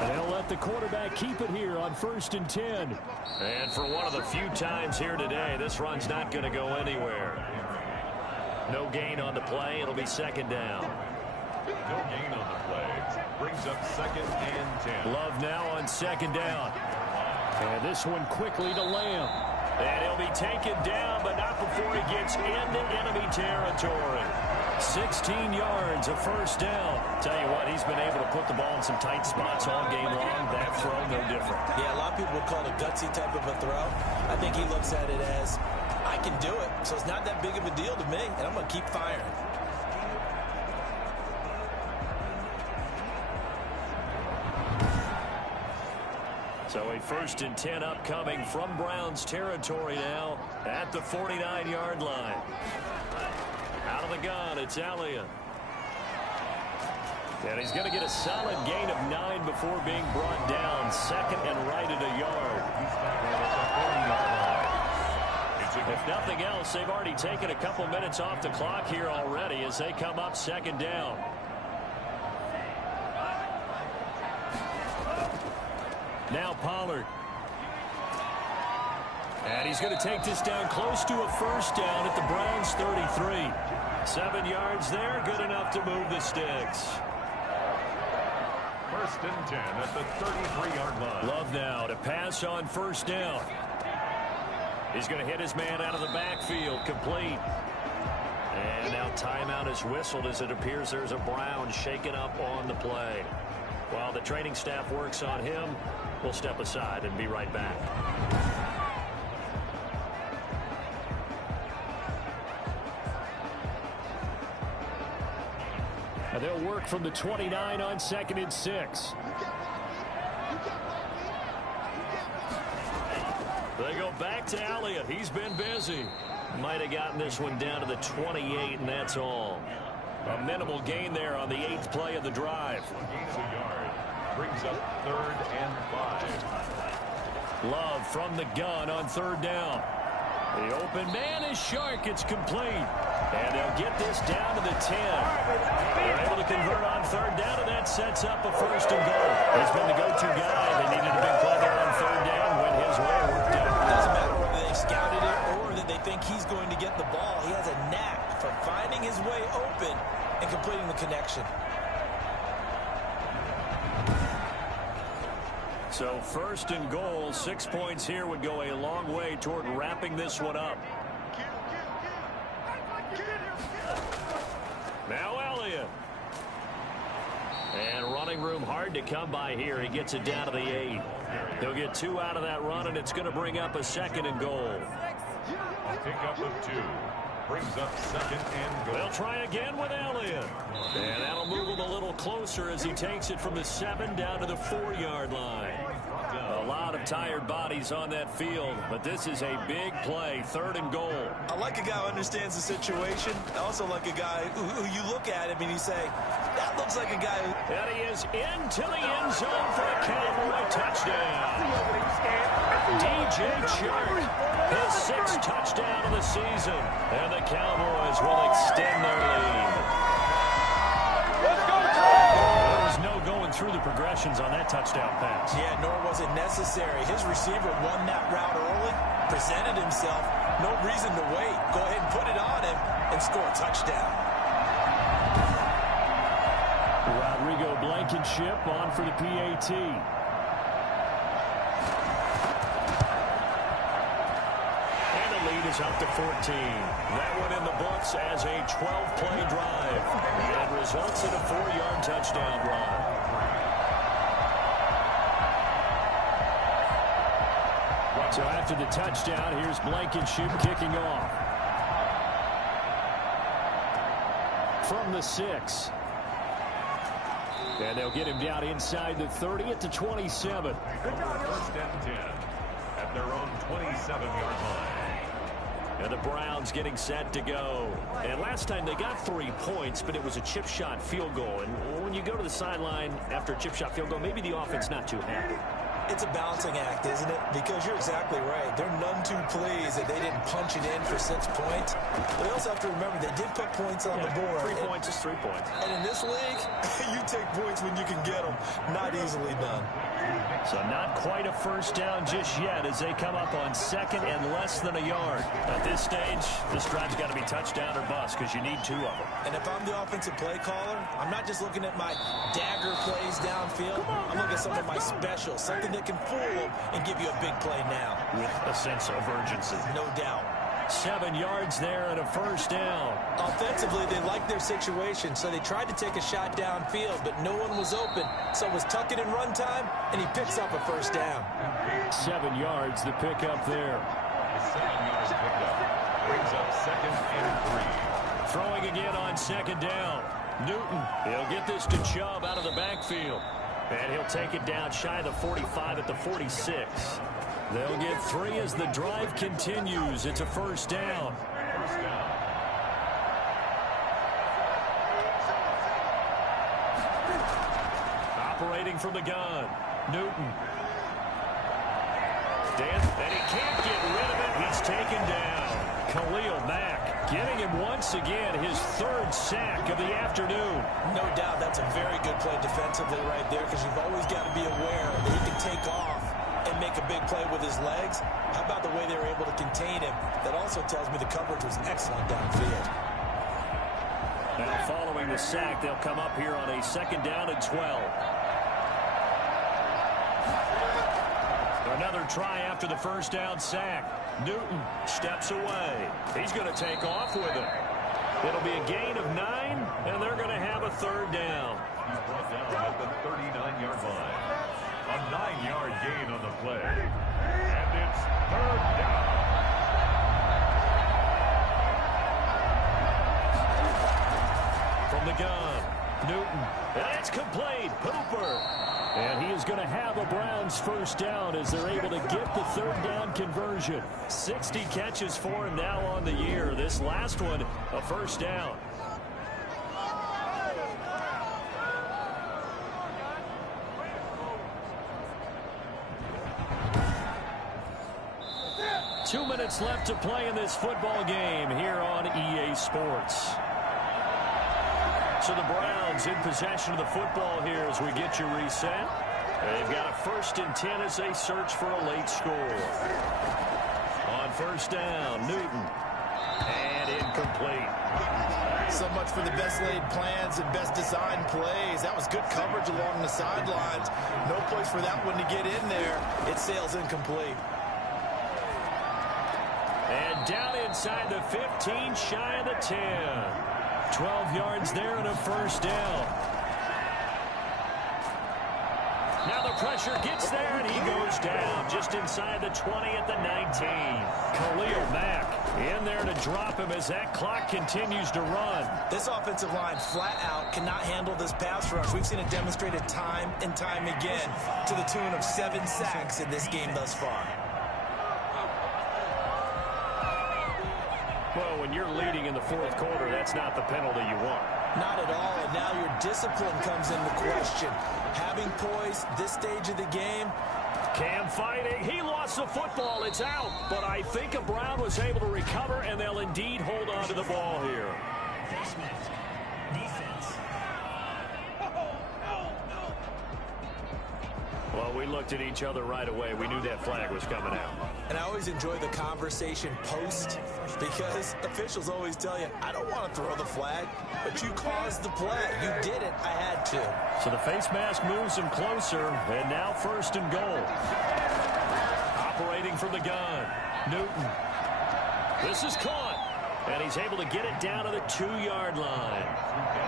And they'll let the quarterback keep it here on 1st and 10. And for one of the few times here today, this run's not going to go anywhere. No gain on the play. It'll be 2nd down. No gain on the play. Brings up 2nd and 10. Love now on 2nd down. And this one quickly to Lamb. And he'll be taken down, but not before he gets into enemy territory. 16 yards, a first down. Tell you what, he's been able to put the ball in some tight spots all game long. That throw, no different. Yeah, a lot of people would call it a gutsy type of a throw. I think he looks at it as, I can do it, so it's not that big of a deal to me, and I'm going to keep firing. So a 1st and 10 upcoming from Browns territory now at the 49-yard line. Out of the gun, it's Elliott. And he's going to get a solid gain of 9 before being brought down. 2nd and right at a yard. If nothing else, they've already taken a couple minutes off the clock here already as they come up 2nd down. Now Pollard. And he's going to take this down close to a first down at the Browns 33. 7 yards there, good enough to move the sticks. 1st and 10 at the 33-yard line. Love now to pass on 1st down. He's going to hit his man out of the backfield, complete. And now timeout is whistled as it appears there's a Brown shaken up on the play. While the training staff works on him, we'll step aside and be right back. And they'll work from the 29 on 2nd and 6. They go back to Elliott. He's been busy. Might have gotten this one down to the 28, and that's all. A minimal gain there on the 8th play of the drive. Gains a yard. Brings up 3rd and 5. Love from the gun on 3rd down. The open man is Chark. It's complete. And they'll get this down to the 10. They're able to convert on 3rd down, and that sets up a 1st and goal. He's been the go-to guy. They needed a big play there on 3rd down. Went his way, worked out. It doesn't matter whether they scouted it or that they think he's going to get the ball. He has a knack for finding his way open and completing the connection. So 1st and goal, 6 points here would go a long way toward wrapping this one up. Now Elliott. And running room hard to come by here. He gets it down to the 8. He'll get 2 out of that run, and it's going to bring up a 2nd and goal. A pickup of 2. Brings up 2nd and goal. They'll try again with Elliott. And that'll move him a little closer as he takes it from the 7 down to the 4-yard line. A lot of tired bodies on that field, but this is a big play, 3rd and goal. I like a guy who understands the situation. I also like a guy who you look at him and you say, that looks like a guy who... And he is into the end zone for a Cowboy touchdown. DJ Chark, his 6th touchdown of the season. And the Cowboys will extend their lead. There was no going through the progressions on that touchdown pass. Yeah, nor was it necessary. His receiver won that route early, presented himself. No reason to wait. Go ahead and put it on him and score a touchdown. Rodrigo Blankenship on for the PAT. And the lead is up to 14. That one in the books as a 12-play drive. And results in a 4-yard touchdown run. So after the touchdown, here's Blankenship kicking off. From the 6. And they'll get him down inside the 30 at the 27. First and 10 at their own 27-yard line. And the Browns getting set to go. And last time they got 3 points, but it was a chip shot field goal. And when you go to the sideline after a chip shot field goal, maybe the offense not too happy. It's a balancing act, isn't it? Because you're exactly right. They're none too pleased that they didn't punch it in for 6 points. But they also have to remember they did put points on the board. 3 points is 3 points. And in this league, you take points when you can get them. Not easily done. So not quite a first down just yet as they come up on 2nd and less than a yard. At this stage, this drive's got to be touchdown or bust because you need 2 of them. And if I'm the offensive play caller, I'm not just looking at my dagger plays downfield. I'm looking at some of my specials, something that can fool them and give you a big play now. With a sense of urgency. No doubt. 7 yards there and a first down. Offensively, they liked their situation, so they tried to take a shot downfield, but no one was open. So it was tuck it in run time, and he picks up a first down. 7 yards, the pickup there. The 7-yard pickup brings up 2nd and 3. Throwing again on 2nd down. Newton, he'll get this to Chubb out of the backfield. And he'll take it down shy of the 45 at the 46. They'll get 3 as the drive continues. It's a first down. First down. Operating from the gun. Newton. And he can't get rid of it. He's taken down. Khalil Mack getting him once again, his 3rd sack of the afternoon. No doubt that's a very good play defensively right there because you've always got to be aware that he can take off and make a big play with his legs. How about the way they were able to contain him? That also tells me the coverage was excellent downfield. Now following the sack, they'll come up here on a 2nd down and 12. Another try after the first down sack. Newton steps away. He's going to take off with it. It'll be a gain of 9, and they're going to have a 3rd down. He's brought down at the 39-yard line. A 9-yard gain on the play. And it's 3rd down. From the gun, Newton. And it's complete. Hooper. And he is going to have a Browns first down as they're able to get the 3rd down conversion. 60 catches for him now on the year. This last one, a first down. Two minutes left to play in this football game here on EA Sports. So the Browns in possession of the football here as we get you reset. They've got a 1st and 10 as they search for a late score. On first down, Newton. And incomplete. So much for the best laid plans and best designed plays. That was good coverage along the sidelines. No place for that one to get in there. It sails incomplete. And down inside the 15, shy of the 10. 12 yards there and a first down. Now the pressure gets there, and he goes down just inside the 20 at the 19. Khalil Mack in there to drop him as that clock continues to run. This offensive line flat out cannot handle this pass rush. We've seen it demonstrated time and time again to the tune of 7 sacks in this game thus far. Well, when you're leading in the 4th quarter, that's not the penalty you want. Not at all, and now your discipline comes into question. Having poise this stage of the game. Cam fighting. He lost the football. It's out. But I think Brown was able to recover, and they'll indeed hold on to the ball here. Well, we looked at each other right away. We knew that flag was coming out. And I always enjoy the conversation post because officials always tell you, I don't want to throw the flag, but you caused the play. You did it. I had to. So the face mask moves him closer, and now 1st and goal. Operating from the gun, Newton. This is caught, and he's able to get it down to the 2-yard line.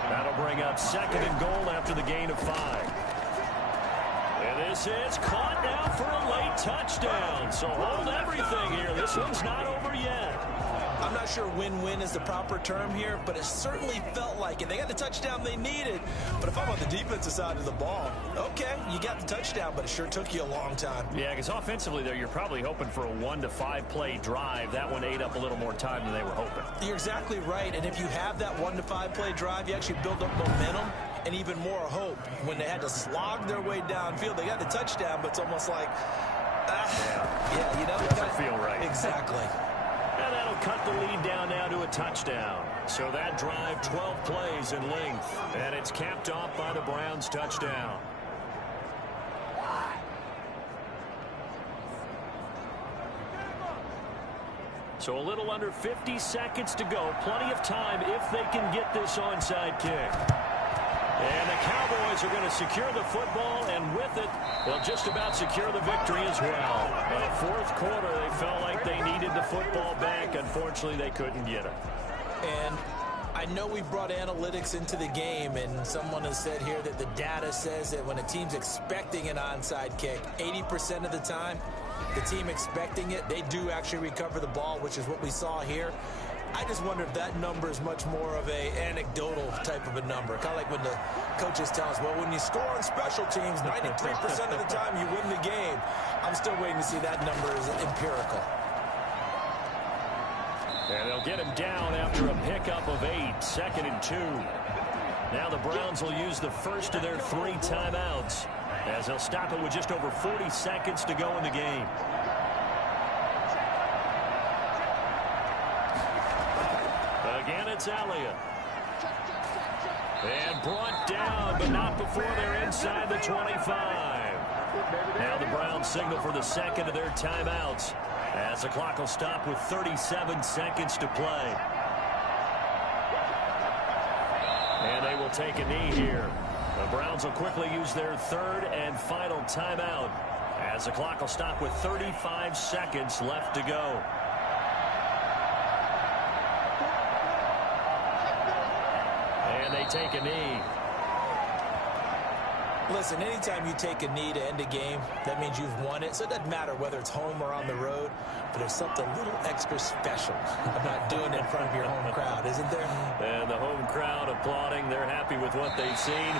That'll bring up 2nd and goal after the gain of 5. And this is caught now for a late touchdown. So hold everything here. This one's not over yet. I'm not sure win-win is the proper term here, but it certainly felt like it. They got the touchdown they needed. But if I'm on the defensive side of the ball, okay, you got the touchdown, but it sure took you a long time. Yeah, because offensively there, you're probably hoping for a 1 to 5 play drive. That one ate up a little more time than they were hoping. You're exactly right. And if you have that 1 to 5 play drive, you actually build up momentum and even more hope. When they had to slog their way downfield, they got the touchdown, but it's almost like, yeah, you know, it doesn't feel right. Exactly. And that'll cut the lead down now to a touchdown. So that drive, 12 plays in length, and it's capped off by the Browns' touchdown. So a little under 50 seconds to go. Plenty of time if they can get this onside kick. And the Cowboys are going to secure the football, and with it, they'll just about secure the victory as well. In the 4th quarter, they felt like they needed the football back. Unfortunately, they couldn't get it. And I know we brought analytics into the game, and someone has said here that the data says that when a team's expecting an onside kick, 80% of the time, the team expecting it, they do actually recover the ball, which is what we saw here. I just wonder if that number is much more of a anecdotal type of a number. Kind of like when the coaches tell us, well, when you score on special teams, 93% of the time you win the game. I'm still waiting to see that number is empirical. And they'll get him down after a pickup of 8, 2nd and 2. Now the Browns will use the first of their 3 timeouts as they'll stop it with just over 40 seconds to go in the game. Again, it's Elliott. And brought down, but not before they're inside the 25. Now the Browns signal for the 2nd of their timeouts as the clock will stop with 37 seconds to play. And they will take a knee here. The Browns will quickly use their 3rd and final timeout as the clock will stop with 35 seconds left to go. And they take a knee. Listen, anytime you take a knee to end a game, that means you've won it. So it doesn't matter whether it's home or on the road, but there's something a little extra special about doing it in front of your home crowd, isn't there? And the home crowd applauding. They're happy with what they've seen.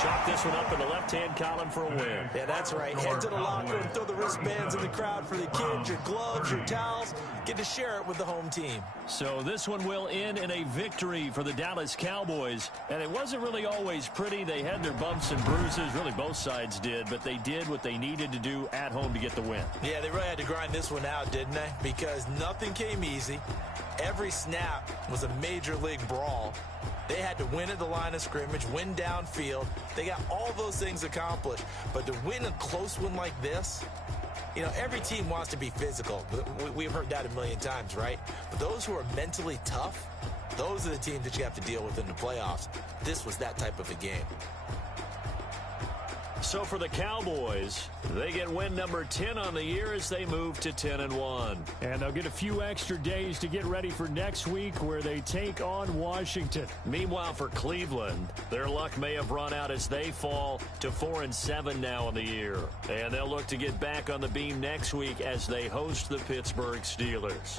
Chalk this one up in the left-hand column for a win. Yeah, that's right. Head to the locker room, throw the wristbands in the crowd for the kids, your gloves, your towels. Get to share it with the home team. So this one will end in a victory for the Dallas Cowboys. And it wasn't really always pretty. They had their bumps and bruises. Really, both sides did. But they did what they needed to do at home to get the win. Yeah, they really had to grind this one out, didn't they? Because nothing came easy. Every snap was a major league brawl. They had to win at the line of scrimmage, win downfield. They got all those things accomplished. But to win a close one like this, you know, every team wants to be physical. We've heard that a million times, right? But those who are mentally tough, those are the teams that you have to deal with in the playoffs. This was that type of a game. So for the Cowboys, they get win number 10 on the year as they move to 10-1. And they'll get a few extra days to get ready for next week where they take on Washington. Meanwhile, for Cleveland, their luck may have run out as they fall to 4-7 now on the year. And they'll look to get back on the beam next week as they host the Pittsburgh Steelers.